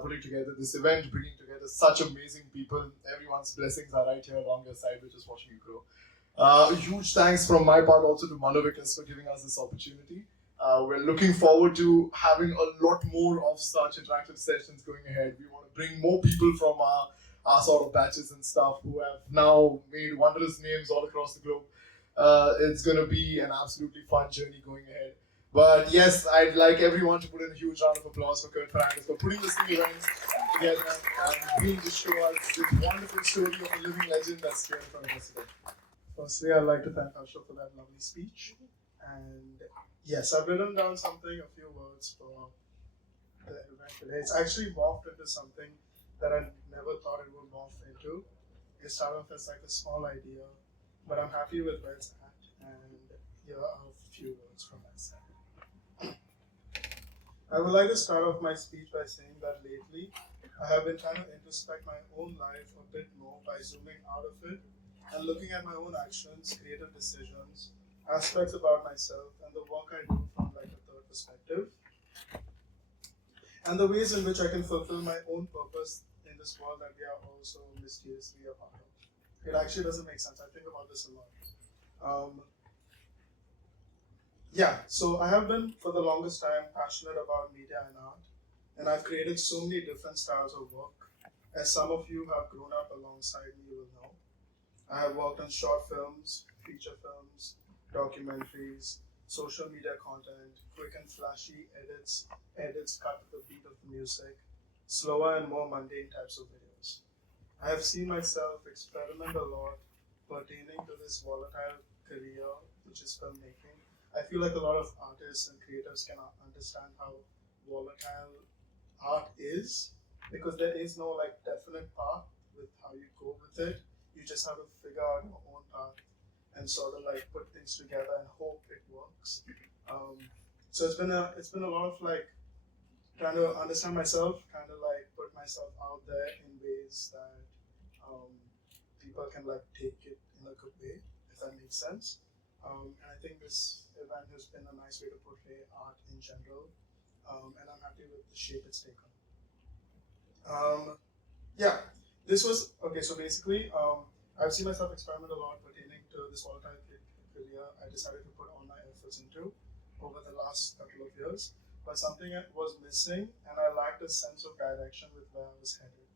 Putting together this event, bringing together such amazing people. Everyone's blessings are right here along your side, which is watching you grow. A huge thanks from my part also to Manavikas for giving us this opportunity. We're looking forward to having a lot more of such interactive sessions going ahead. We want to bring more people from our sort of batches and stuff who have now made wondrous names all across the globe. It's going to be an absolutely fun journey going ahead. But yes, I'd like everyone to put in a huge round of applause for Kurt Fernandez for putting this thing event together and being to show us this wonderful story of a living legend that's here in front of us today. Firstly, I'd like to thank Harsha for that lovely speech. And yes, I've written down something, a few words for the event today. It's actually morphed into something that I never thought it would morph into. It started off as like a small idea, but I'm happy with where it's at. And here are a few words from my side. I would like to start off my speech by saying that lately, I have been trying to introspect my own life a bit more by zooming out of it and looking at my own actions, creative decisions, aspects about myself, and the work I do from like a third perspective, and the ways in which I can fulfill my own purpose in this world that we are all so mysteriously a part of. It actually doesn't make sense. I think about this a lot. So I have been for the longest time passionate about media and art, and I've created so many different styles of work. As some of you have grown up alongside me, you will know. I have worked on short films, feature films, documentaries, social media content, quick and flashy edits cut to the beat of the music, slower and more mundane types of videos. I have seen myself experiment a lot pertaining to this volatile career, which is filmmaking. I feel like a lot of artists and creators cannot understand how volatile art is, because there is no like definite path with how you go with it. You just have to figure out your own path and sort of like put things together and hope it works. So it's been a lot of like trying to understand myself, kind of like put myself out there in ways that people can like take it in a good way, if that makes sense. And I think this event has been a nice way to portray art in general, and I'm happy with the shape it's taken. This was okay. So basically, I've seen myself experiment a lot pertaining to this volatile career I decided to put all my efforts into over the last couple of years. But something was missing, and I lacked a sense of direction with where I was headed.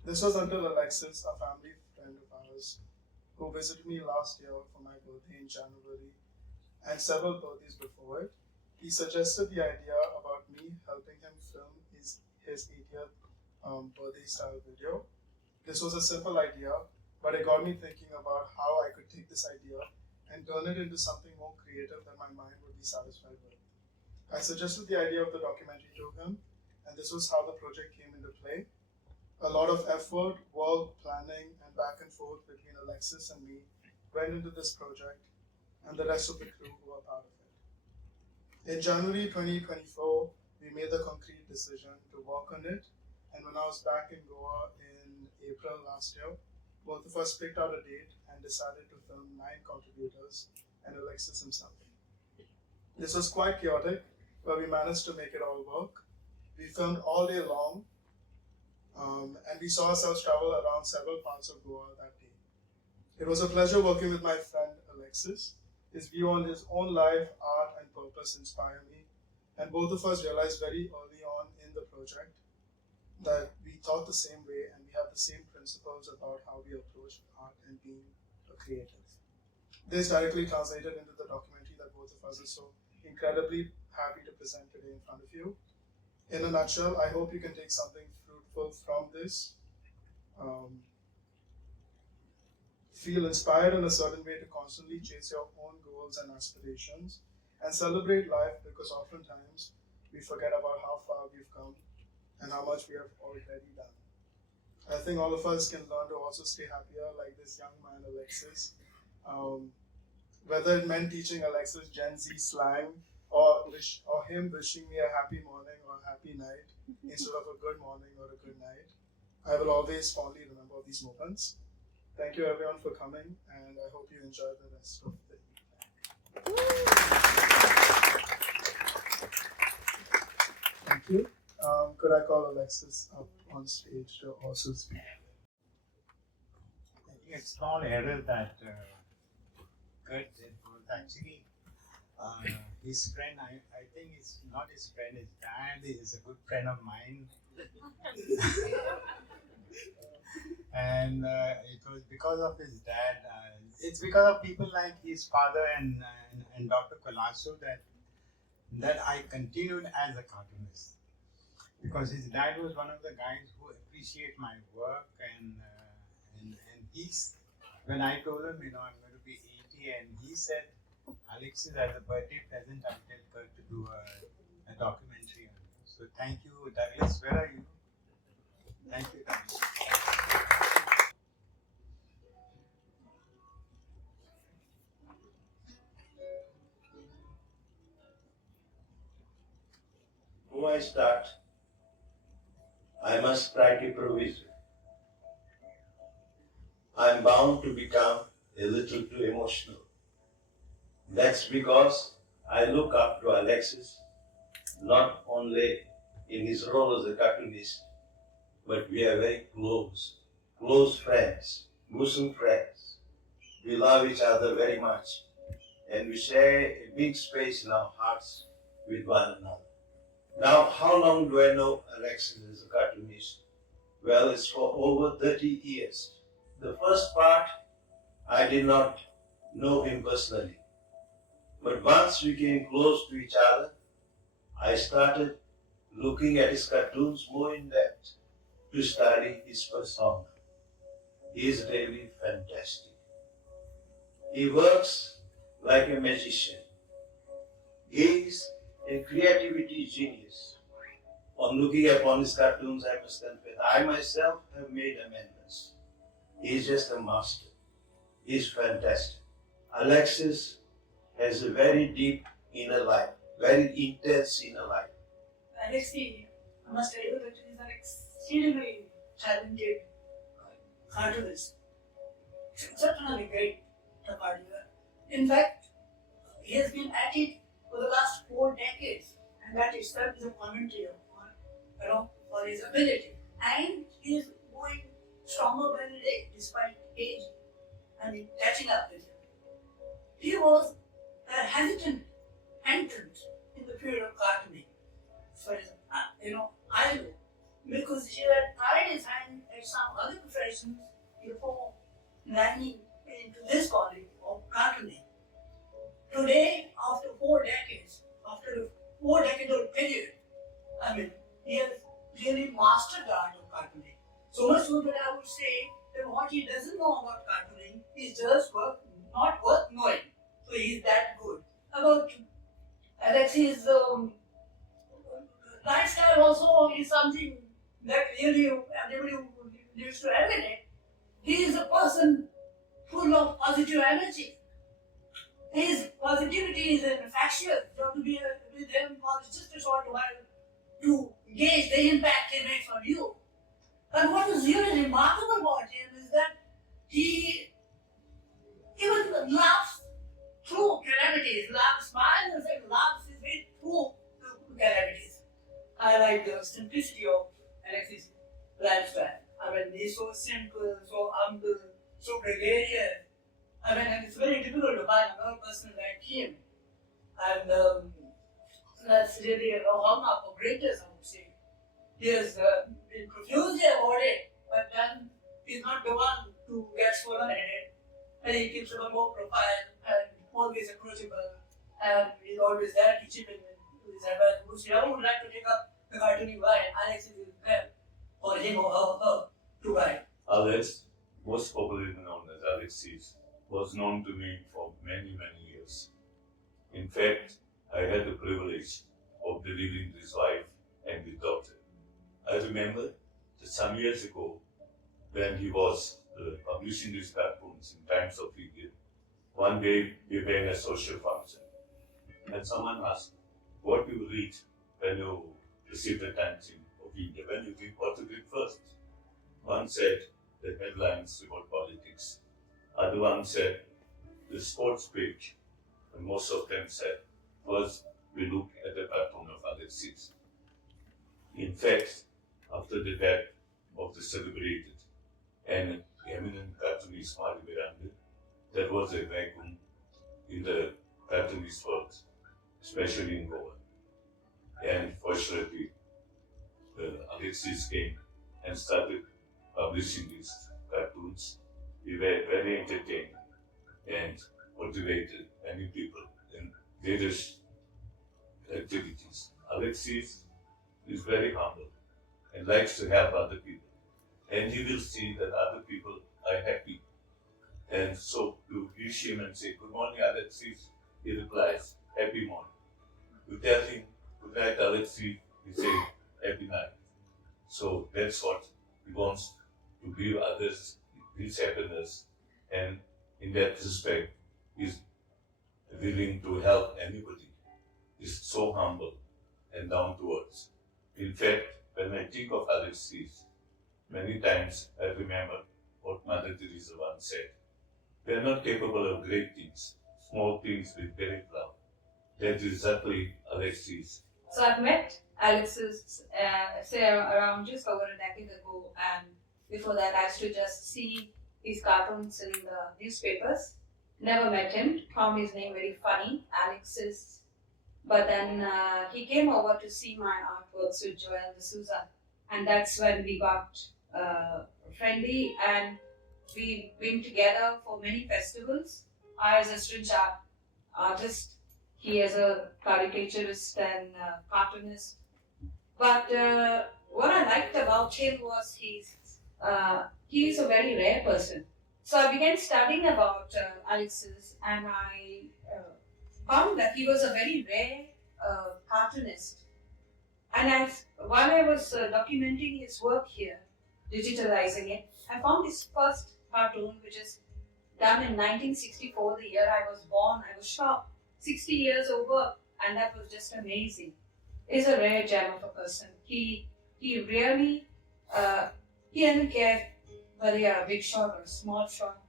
This was until Alexyz, a family friend of ours, who visited me last year for my birthday in January and several birthdays before it. He suggested the idea about me helping him film his 80th birthday style video. This was a simple idea, but it got me thinking about how I could take this idea and turn it into something more creative that my mind would be satisfied with. I suggested the idea of the documentary to him, and this was how the project came into play. A lot of effort, work, planning, and back and forth between Alexyz and me went into this project and the rest of the crew who were part of it. In January 2024, we made the concrete decision to work on it, and when I was back in Goa in April last year, both of us picked out a date and decided to film 9 contributors and Alexyz himself. This was quite chaotic, but we managed to make it all work. We filmed all day long, and we saw ourselves travel around several parts of Goa that day. It was a pleasure working with my friend Alexyz. His view on his own life, art, and purpose inspire me, and both of us realized very early on in the project that we thought the same way and we have the same principles about how we approach art and being a creative. This directly translated into the documentary that both of us are so incredibly happy to present today in front of you. In a nutshell, I hope you can take something fruitful from this. Feel inspired in a certain way to constantly chase your own goals and aspirations and celebrate life, because oftentimes we forget about how far we've come and how much we have already done. I think all of us can learn to also stay happier like this young man Alexyz. Whether it meant teaching Alexyz Gen Z slang or him wishing me a happy morning or a happy night instead of a good morning or a good night, I will always fondly remember these moments. Thank you everyone for coming, and I hope you enjoy the rest of the evening. Thank you. Could I call Alexyz up on stage to also speak? I think a small error that Kurt did was actually his friend. I think it's not his friend, his dad is a good friend of mine. And it was because of his dad. It's because of people like his father and Dr. Colasso that I continued as a cartoonist. Because his dad was one of the guys who appreciate my work, and he's, when I told him, I'm going to be 80, and he said, Alexyz, as a birthday present, I'll tell Kurt to do a documentary on you. So thank you, Douglas. Where are you? Thank you, Douglas. Before I start, I must try to improvise. I'm bound to become a little too emotional. That's because I look up to Alexyz not only in his role as a cartoonist, but we are very close friends, bosom friends. We love each other very much, and we share a big space in our hearts with one another. Now, how long do I know Alexyz as a cartoonist? Well, it's for over 30 years. The first part, I did not know him personally. But once we came close to each other, I started looking at his cartoons more in depth to study his persona. He is really fantastic. He works like a magician. He is a creativity genius. On looking upon his cartoons, I must confess, I myself have made amendments. He is just a master. He is fantastic. Alexyz has a very deep inner life, very intense inner life. Alexyz, I must tell you that he is an exceedingly talented cartoonist. Exceptionally great cartoonist. In fact, he has been at it for the last 4 decades, and that itself is a commentary for his ability. And he is going stronger by the day, despite age. Catching up with him. He was a hesitant entrant in the field of cartooning. For example, I know, because he had tried his hand at some other professions before landing in his calling of cartooning. Today, after 4 decades, after a 4 decade period, I mean, he has really mastered the art of cartooning. So much so that I would say that what he doesn't know about cartooning is just not worth knowing. So he's that good. About Alexy's lifestyle also is something that really everybody needs to emulate. He is a person full of positive energy. His positivity is infectious. You have to be with him for just a short while to gauge the impact he makes on you. And what is really remarkable about him is that he even laughs through calamities, smiles and laughs his way through the calamities. I like the simplicity of Alexy's lifestyle. I mean, he's so simple, so humble, so gregarious. I mean, and it's very difficult to find another person like him. And that's really a hallmark of greatness, I would say. He has been profusely awarded, but then he's not the one who gets swollen headed. And he keeps a low profile and always approachable, and he's always there to chip in with his advice. Whoever would like to take up the cartooning line, Alexyz is there for him or her to guide. Alex, most popularly known as Alexyz, was known to me for many, many years. In fact, I had the privilege of delivering his wife and his daughter. I remember that some years ago, when he was publishing his cartoons in Times of India, one day we were in a social function, and someone asked, "What do you read when you receive the Times of India? When you read, what to read first?" One said the headlines about politics. Other one said the sports page, and most of them said, "First we look at the cartoon of Alexyz." In fact, after the death of the celebrated and eminent cartoonist Mari Miranda, there was a vacuum in the cartoonist world, especially in Goa. And fortunately, Alexyz came and started publishing his cartoons. We were very entertained and motivated many people in various activities. Alexyz is very humble and likes to help other people. And he will see that other people are happy. And so you wish him and say, "Good morning, Alexyz." He replies, "Happy morning." You tell him, "Good night, Alexyz." He says, "Happy night." So that's what he wants, to give others his happiness. And in that respect, he's willing to help anybody. He's so humble and down to earth. In fact, when I think of Alexyz, many times I remember what Mother Teresa once said. We are not capable of great things, small things with great love. That is exactly Alexyz. So I've met Alexyz, say around just over a decade ago, and before that I used to just see his cartoons in the newspapers. Never met him, found his name very funny, Alexyz. But then he came over to see my artworks with Joel D'Souza, and that's when we got friendly, and we've been together for many festivals. I as a street art artist, he as a caricaturist and cartoonist. But what I liked about him was he's a very rare person. So I began studying about Alexyz, and I found that he was a very rare cartoonist. And while I was documenting his work here, digitalizing it, I found his first cartoon, which is done in 1964, the year I was born. I was shocked. 60 years over, and that was just amazing. He's a rare gem of a person. He really, he doesn't care whether you're a big shot or a small shot,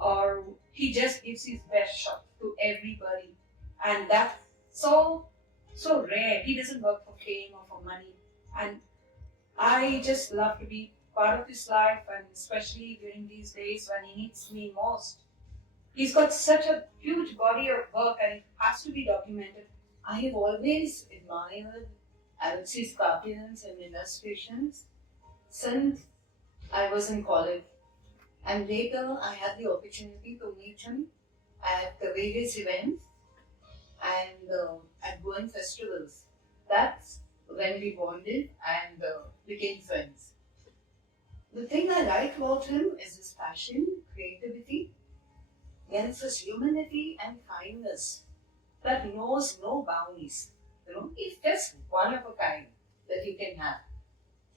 or he just gives his best shot to everybody. And that's so rare. He doesn't work for fame or for money. And I just love to be part of his life, and especially during these days when he needs me most. He's got such a huge body of work, and it has to be documented. I have always admired Alexyz cartoons and illustrations since I was in college. And later, I had the opportunity to meet him at the various events and at going festivals. That's when we bonded and became friends. The thing I like about him is his passion, creativity, and his humanity and kindness that knows no bounds. He's just one of a kind that you can have.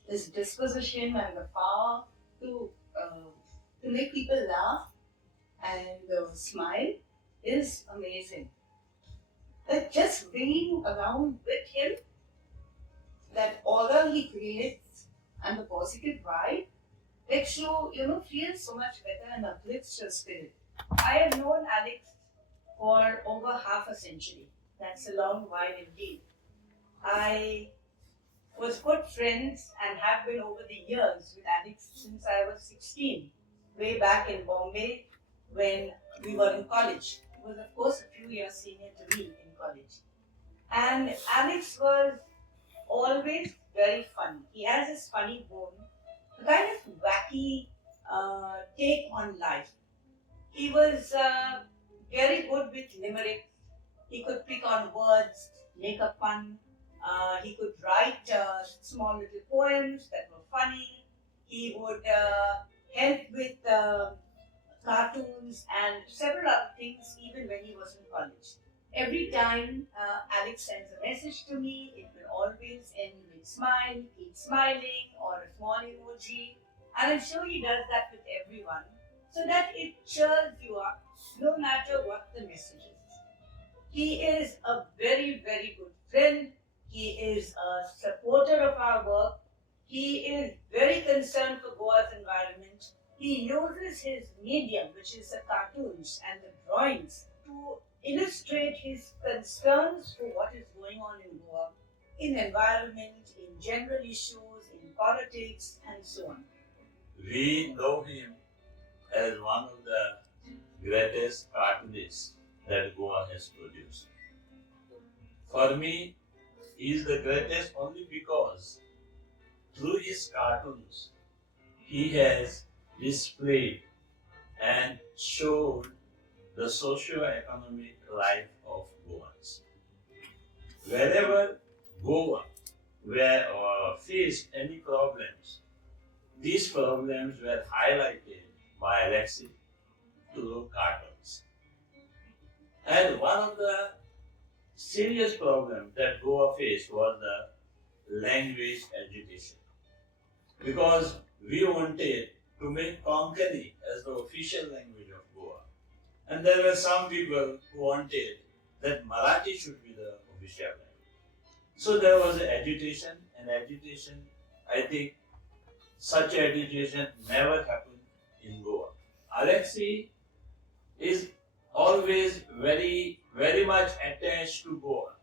His disposition and the power to make people laugh and smile is amazing. That just being around with him, that aura he creates and the positive vibe makes you feel so much better and uplifts your spirit. I have known Alex for over half a century. That's a long while indeed. I was good friends and have been over the years with Alex since I was 16, way back in Bombay when we were in college. He was, of course, a few years senior to me in college. And Alex was always very funny. He has this funny bone, a kind of wacky take on life. He was very good with limericks. He could pick on words, make a pun. He could write small little poems that were funny. He would help with cartoons and several other things even when he was in college. Every time Alex sends a message to me, it will always end with smile, keep smiling, or a small emoji. And I'm sure he does that with everyone so that it cheers you up no matter what the message is. He is a very, very good friend. He is a supporter of our work. He is very concerned for Goa's environment. He uses his medium, which is the cartoons and the drawings, to illustrate his concerns for what is going on in Goa, in environment, in general issues, in politics, and so on. We know him as one of the greatest cartoonists that Goa has produced. For me, he is the greatest only because through his cartoons, he has displayed and showed the socio-economic life of Goans. Wherever Goa faced any problems, these problems were highlighted by Alexyz through cartoons. And one of the serious problems that Goa faced was the language agitation. Because we wanted to make Konkani as the official language of Goa. And there were some people who wanted that Marathi should be the official language. So there was an agitation, I think such agitation never happened in Goa. Alexyz is always very, very much attached to Goa.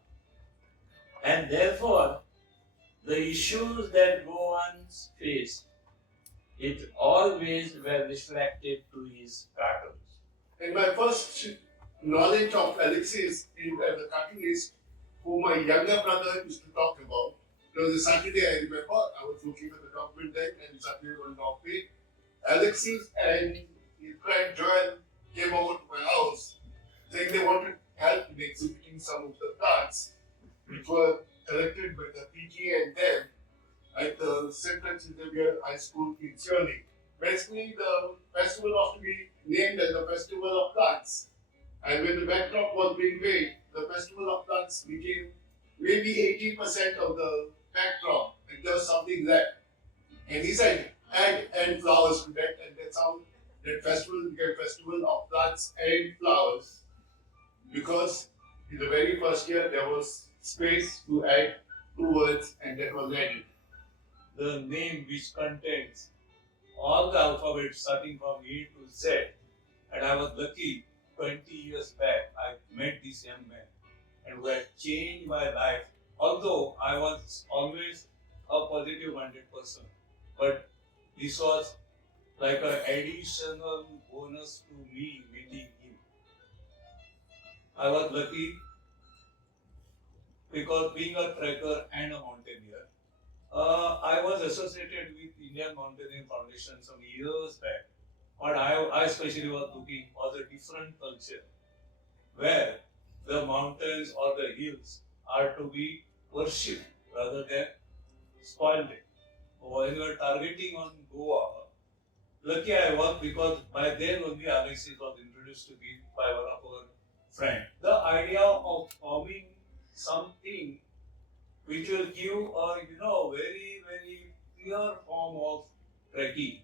And therefore, the issues that Goans faced, it always were reflected to his cartoons. And my first knowledge of Alexyz as a cartoonist, who my younger brother used to talk about. It was a Saturday, I remember. I was working at the government then, and Saturday was not paid. Alexyz and his friend Joel came over to my house, saying they wanted help in exhibiting some of the cards, which were collected by the PG and them at the St. Francis Xavier High School in Shirley. Basically, the festival was to be named as the Festival of Plants. And when the backdrop was being made, the Festival of Plants became maybe 80% of the backdrop, and there was something left. And he said, add flowers to that, and that's how that festival became Festival of Plants and Flowers. Because in the very first year, there was space to add 2 words, and that was added. The name which contains all the alphabets starting from A to Z. And I was lucky 20 years back, I met this young man and who had changed my life. Although I was always a positive minded person, but this was like an additional bonus to me meeting him. I was lucky because being a trekker and a mountaineer, I was associated with Indian Mountaineering Foundation some years back, What I especially was looking was a different culture where the mountains or the hills are to be worshipped rather than spoiled. When you are targeting on Goa, lucky I was because by then only Alexyz was introduced to me by one of our friends. The idea of forming something which will give a very very pure form of trekking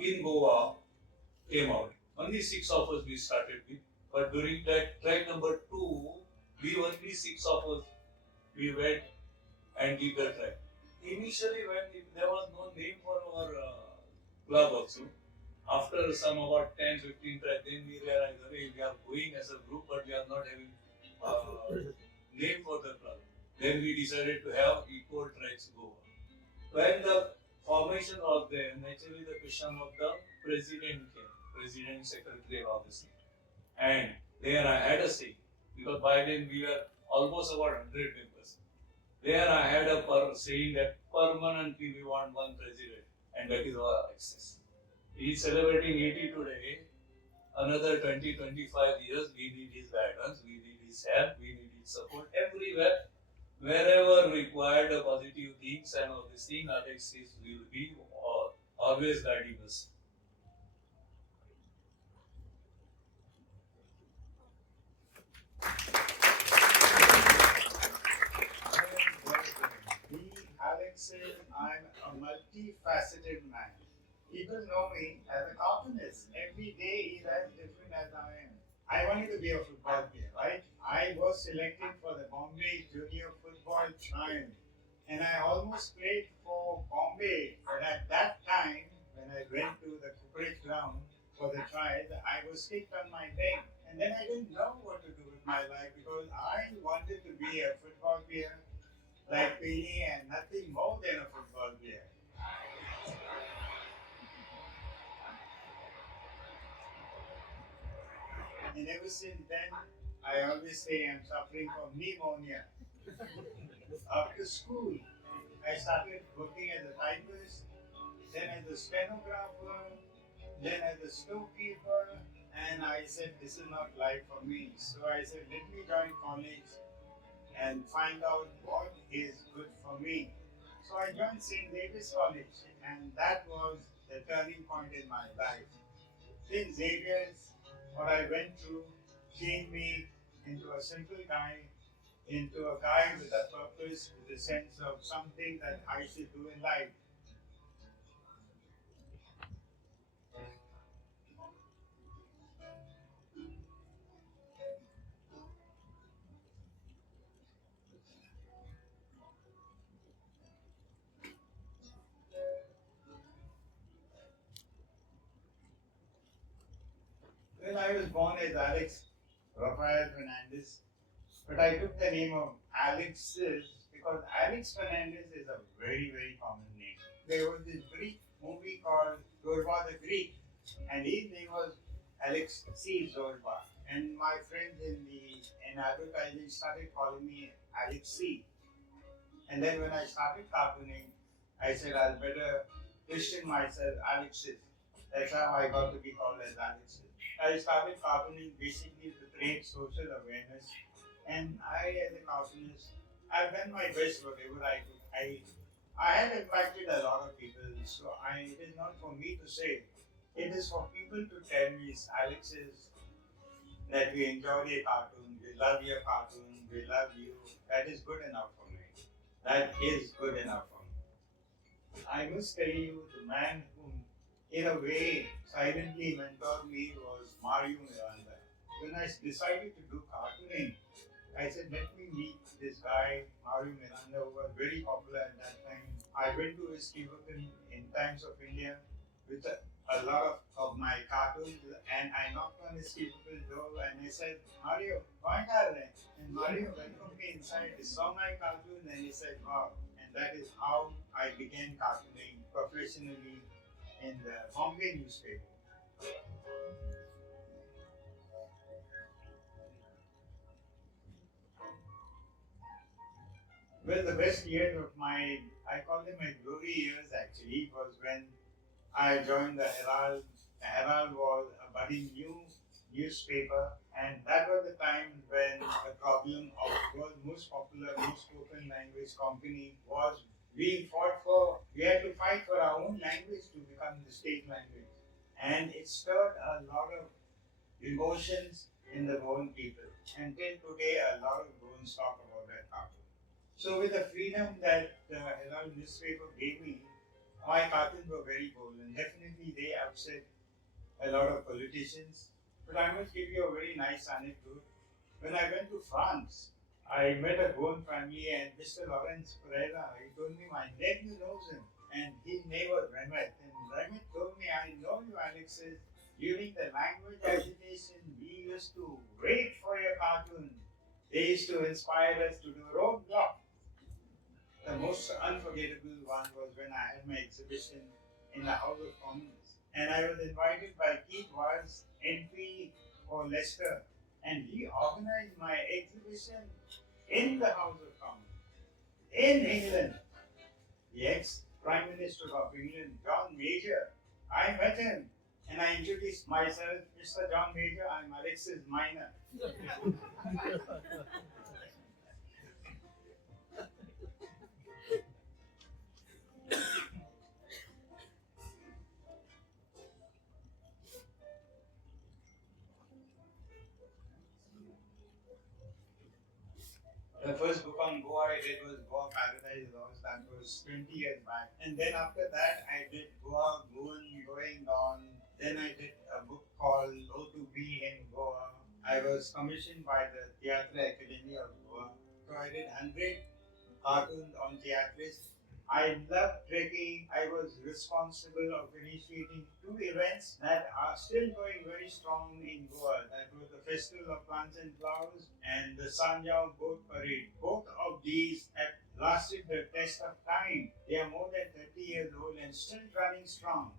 in Goa came out. Only 6 of us we started with, but during that trek number 2, we only 6 of us we went and did the trek. Initially, when there was no name for our club also, after some about 10-15 trek, then we realized that we are going as a group, but we are not having name for the club. Then we decided to have equal treks Goa. When the formation was there, naturally the question of the president came, president, secretary, all this thing. And there I had a say, because by then we were almost about 100 members. There I had a saying that permanently we want one president, and that is our Alexyz. He is celebrating 80 today. Another 20-25 years, we need his guidance, we need his help, we need his support everywhere. Wherever required positive things and all these things, Alexyz will be always guiding us. Me, Alexyz, I'm a multifaceted man. People know me as a cartoonist. Every day is as different as I am. I wanted to be a football player, right? I was selected for the Bombay Junior Football Trial, and I almost played for Bombay. But at that time, when I went to the cricket ground for the trial, I was kicked on my leg, and then I didn't know what to do with my life because I wanted to be a football player like Pele and nothing more than a football player. And ever since then, I always say I'm suffering from pneumonia. After school, I started working as a typist, then as a stenographer, then as a storekeeper, and I said, this is not life for me. So I said, let me join college and find out what is good for me. So I joined St. David's College, and that was the turning point in my life. St. Xavier's, what I went through, changed me into a simple guy, into a guy with a purpose, with a sense of something that I should do in life. Well, I was born as Alex Rafael Fernandez, but I took the name of Alexyz because Alex Fernandez is a very, very common name. There was this Greek movie called Zorba the Greek, and his name was Alexyz Zorba. And my friends in advertising started calling me Alexyz. And then when I started cartooning, I said I'll better question myself Alexyz. That's how I got to be called as Alexyz. I started cartooning basically to create social awareness, and I, as a cartoonist, I've done my best whatever I could. I have impacted a lot of people, so it is not for me to say. It is for people to tell me, Alexyz, that we enjoy your cartoon, we love your cartoon, we love you. That is good enough for me. That is good enough for me. I must tell you, the man who, in a way, silently mentored me was Mario Miranda. When I decided to do cartooning, I said, let me meet this guy, Mario Miranda, who was very popular at that time. I went to his cubicle in Times of India with a lot of my cartoons, and I knocked on his cubicle door and I said, Mario, why are they? And Mario welcomed me inside. He saw my cartoon and he said, wow. And that is how I began cartooning professionally in the Bombay newspaper. Well, the best years of I call them my glory years actually, was when I joined the Herald. The Herald was a budding new newspaper, and that was the time when the problem of world's most popular, most spoken language company was we had to fight for our own language to become the state language. And it stirred a lot of emotions in the Goan people. Until today, a lot of Goans talk about that cartoon. So with the freedom that the Herald newspaper gave me, my cartoons were very bold, and definitely they upset a lot of politicians. But I must give you a very nice anecdote. When I went to France, I met a Goan family, and Mr. Lawrence Pereira, he told me my nephew knows him, and his neighbor Remet. And Remet told me, I know you, Alexyz. During the language agitation, we used to wait for your cartoon. They used to inspire us to do roadblock. The most unforgettable one was when I had my exhibition in the House of Commons. And I was invited by Keith Ward's MP for Leicester. And he organized my exhibition in the House of Commons, in England. The ex-Prime Minister of England, John Major, I met him. And I introduced myself, Mr. John Major, I'm Alexyz Minor. The first book on Goa I did was Goa Paradise Lost. That was 20 years back. And then after that, I did Goa Goon Going On. Then I did a book called O2B in Goa. I was commissioned by the Theatre Academy of Goa. So I did 100 cartoons on theatres. I love trekking. I was responsible of initiating 2 events that are still going very strong in Goa. That was the Festival of Plants and Flowers and the Sanjao Boat Parade. Both of these have lasted the test of time. They are more than 30 years old and still running strong.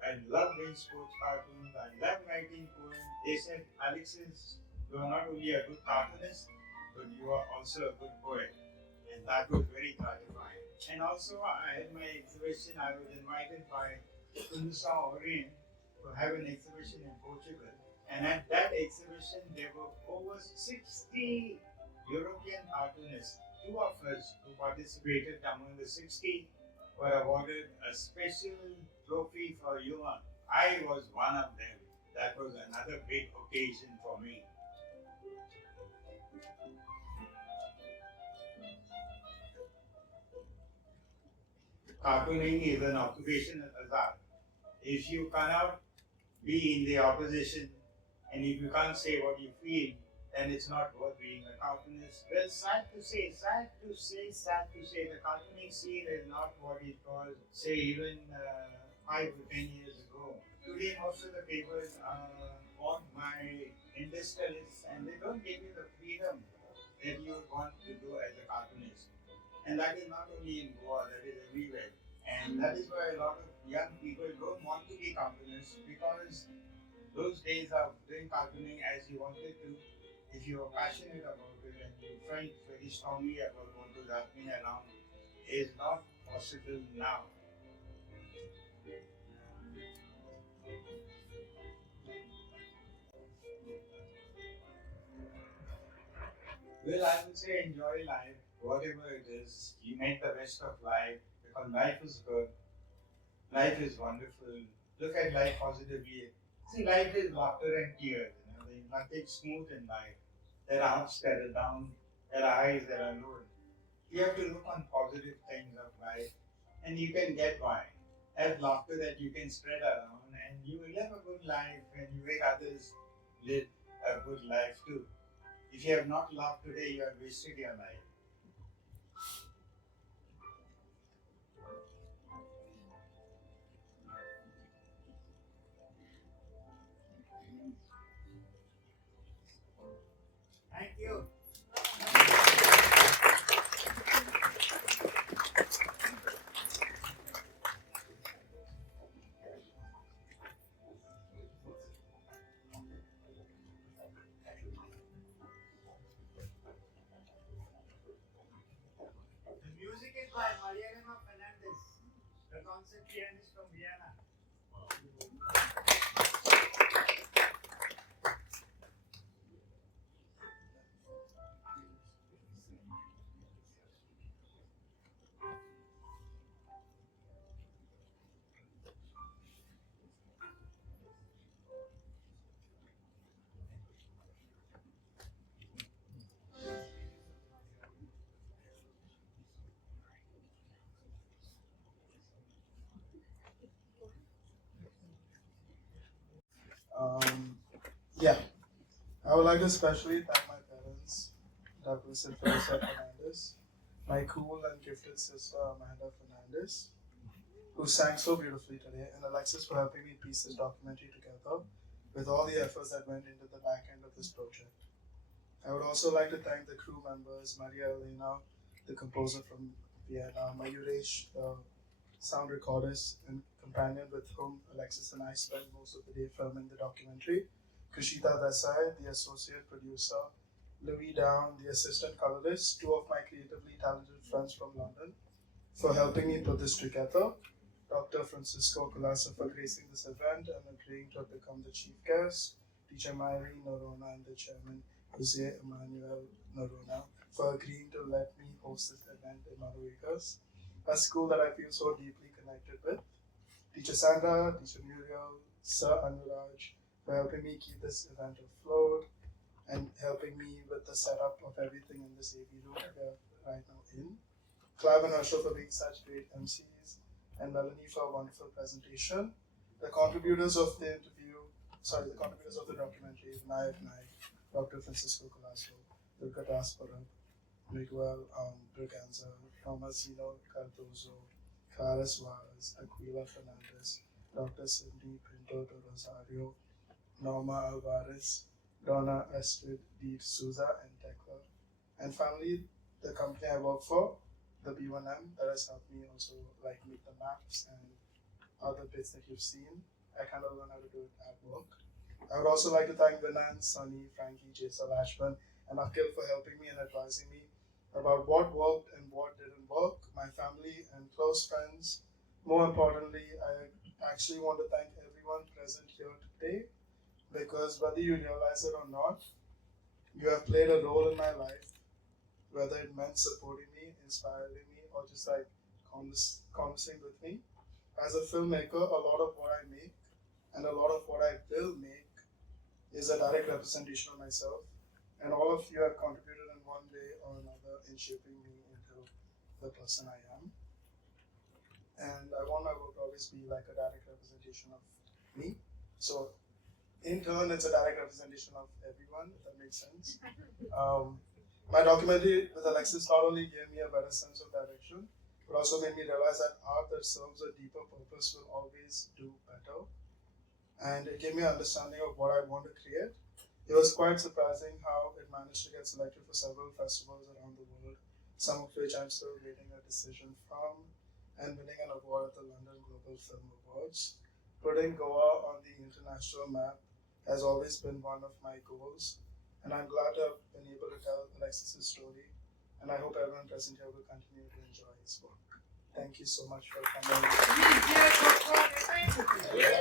I love doing sports cartoons. I love writing poems. They said, Alexyz, you are not only a good cartoonist, but you are also a good poet. And that was very gratifying. And also, I had my exhibition. I was invited by Tundusa Orient to have an exhibition in Portugal. And at that exhibition, there were over 60 European cartoonists. 2 of us who participated among the 60 were awarded a special trophy for humor. I was one of them. That was another big occasion for me. Cartooning is an occupational hazard. If you cannot be in the opposition and if you can't say what you feel, then it's not worth being a cartoonist. Well, sad to say, the cartooning scene is not what it was, say, even 5 to 10 years ago. Today, most of the papers are owned by industrialists and they don't give you the freedom that you would want to do as a cartoonist. And that is not only in Goa, that is everywhere. And that is why a lot of young people don't want to be cartoonists because those days of doing cartooning as you wanted to, if you are passionate about it and you felt very strongly about what was happening around, is not possible now. Well, I would say enjoy life, whatever it is. You make the best of life because life is good. Life is wonderful. Look at life positively. See, life is laughter and tears. There's nothing smooth in life. There are ups, there are downs, there are highs, there are lows. You have to look on positive things of life and you can get by. Have laughter that you can spread around and you will live a good life and you make others live a good life too. If you have not laughed today, you have wasted your life. Thank you. The music is by Mariana Fernandez, the concert pianist from Vienna. Yeah, I would like to especially thank my parents, Douglas and Teresa Fernandez, my cool and gifted sister Amanda Fernandez, who sang so beautifully today, and Alexyz for helping me piece this documentary together with all the efforts that went into the back end of this project. I would also like to thank the crew members, Maria Elena, the composer from Vienna, Mayuresh, the sound recordist and companion with whom Alexyz and I spent most of the day filming the documentary, Kushita Desai, the associate producer, Louis Down, the assistant colorist, two of my creatively talented friends from London, for helping me put this together, Dr. Francisco Colasa for gracing this event and agreeing to become the chief guest, Teacher Myri Norona and the chairman, Jose Emmanuel Norona, for agreeing to let me host this event in Maruigas, a school that I feel so deeply connected with. Teacher Sandra, Teacher Muriel, Sir Anuraj, for helping me keep this event afloat and helping me with the setup of everything in this AV room we are right now in. Clive and Herschel for being such great MCs, and Melanie for a wonderful presentation. The contributors of the documentary, Nayak Naik, Dr. Francisco Colasso, Durga Dasparam, Miguel Braganza, Tomasino Cardozo, Clara Suarez, Aquila Fernandez, Dr. Sidney Pinto de Rosario, Norma Alvarez, Donna Astrid D. Souza, and Tekla. And finally, the company I work for, the B1M, that has helped me also like make the maps and other bits that you've seen. I kind of learned how to do it at work. I would also like to thank Vinan, Sunny, Frankie, Jason Ashman, and Akhil for helping me and advising me about what worked and what didn't work, my family and close friends. More importantly, I actually want to thank everyone present here today, because whether you realize it or not, you have played a role in my life, whether it meant supporting me, inspiring me, or just like conversing with me. As a filmmaker, a lot of what I make and a lot of what I will make is a direct representation of myself, and all of you have contributed in one way or another in shaping me into the person I am. And I want my work to always be like a direct representation of me. So in turn, it's a direct representation of everyone, if that makes sense. My documentary with Alexyz not only gave me a better sense of direction, but also made me realize that art that serves a deeper purpose will always do better. And it gave me an understanding of what I want to create. It was quite surprising how it managed to get selected for several festivals around the world, some of which I'm still waiting a decision from, and winning an award at the London Global Film Awards. Putting Goa on the international map has always been one of my goals, and I'm glad to have been able to tell Alexyz's story, and I hope everyone present here will continue to enjoy his work. Thank you so much for coming.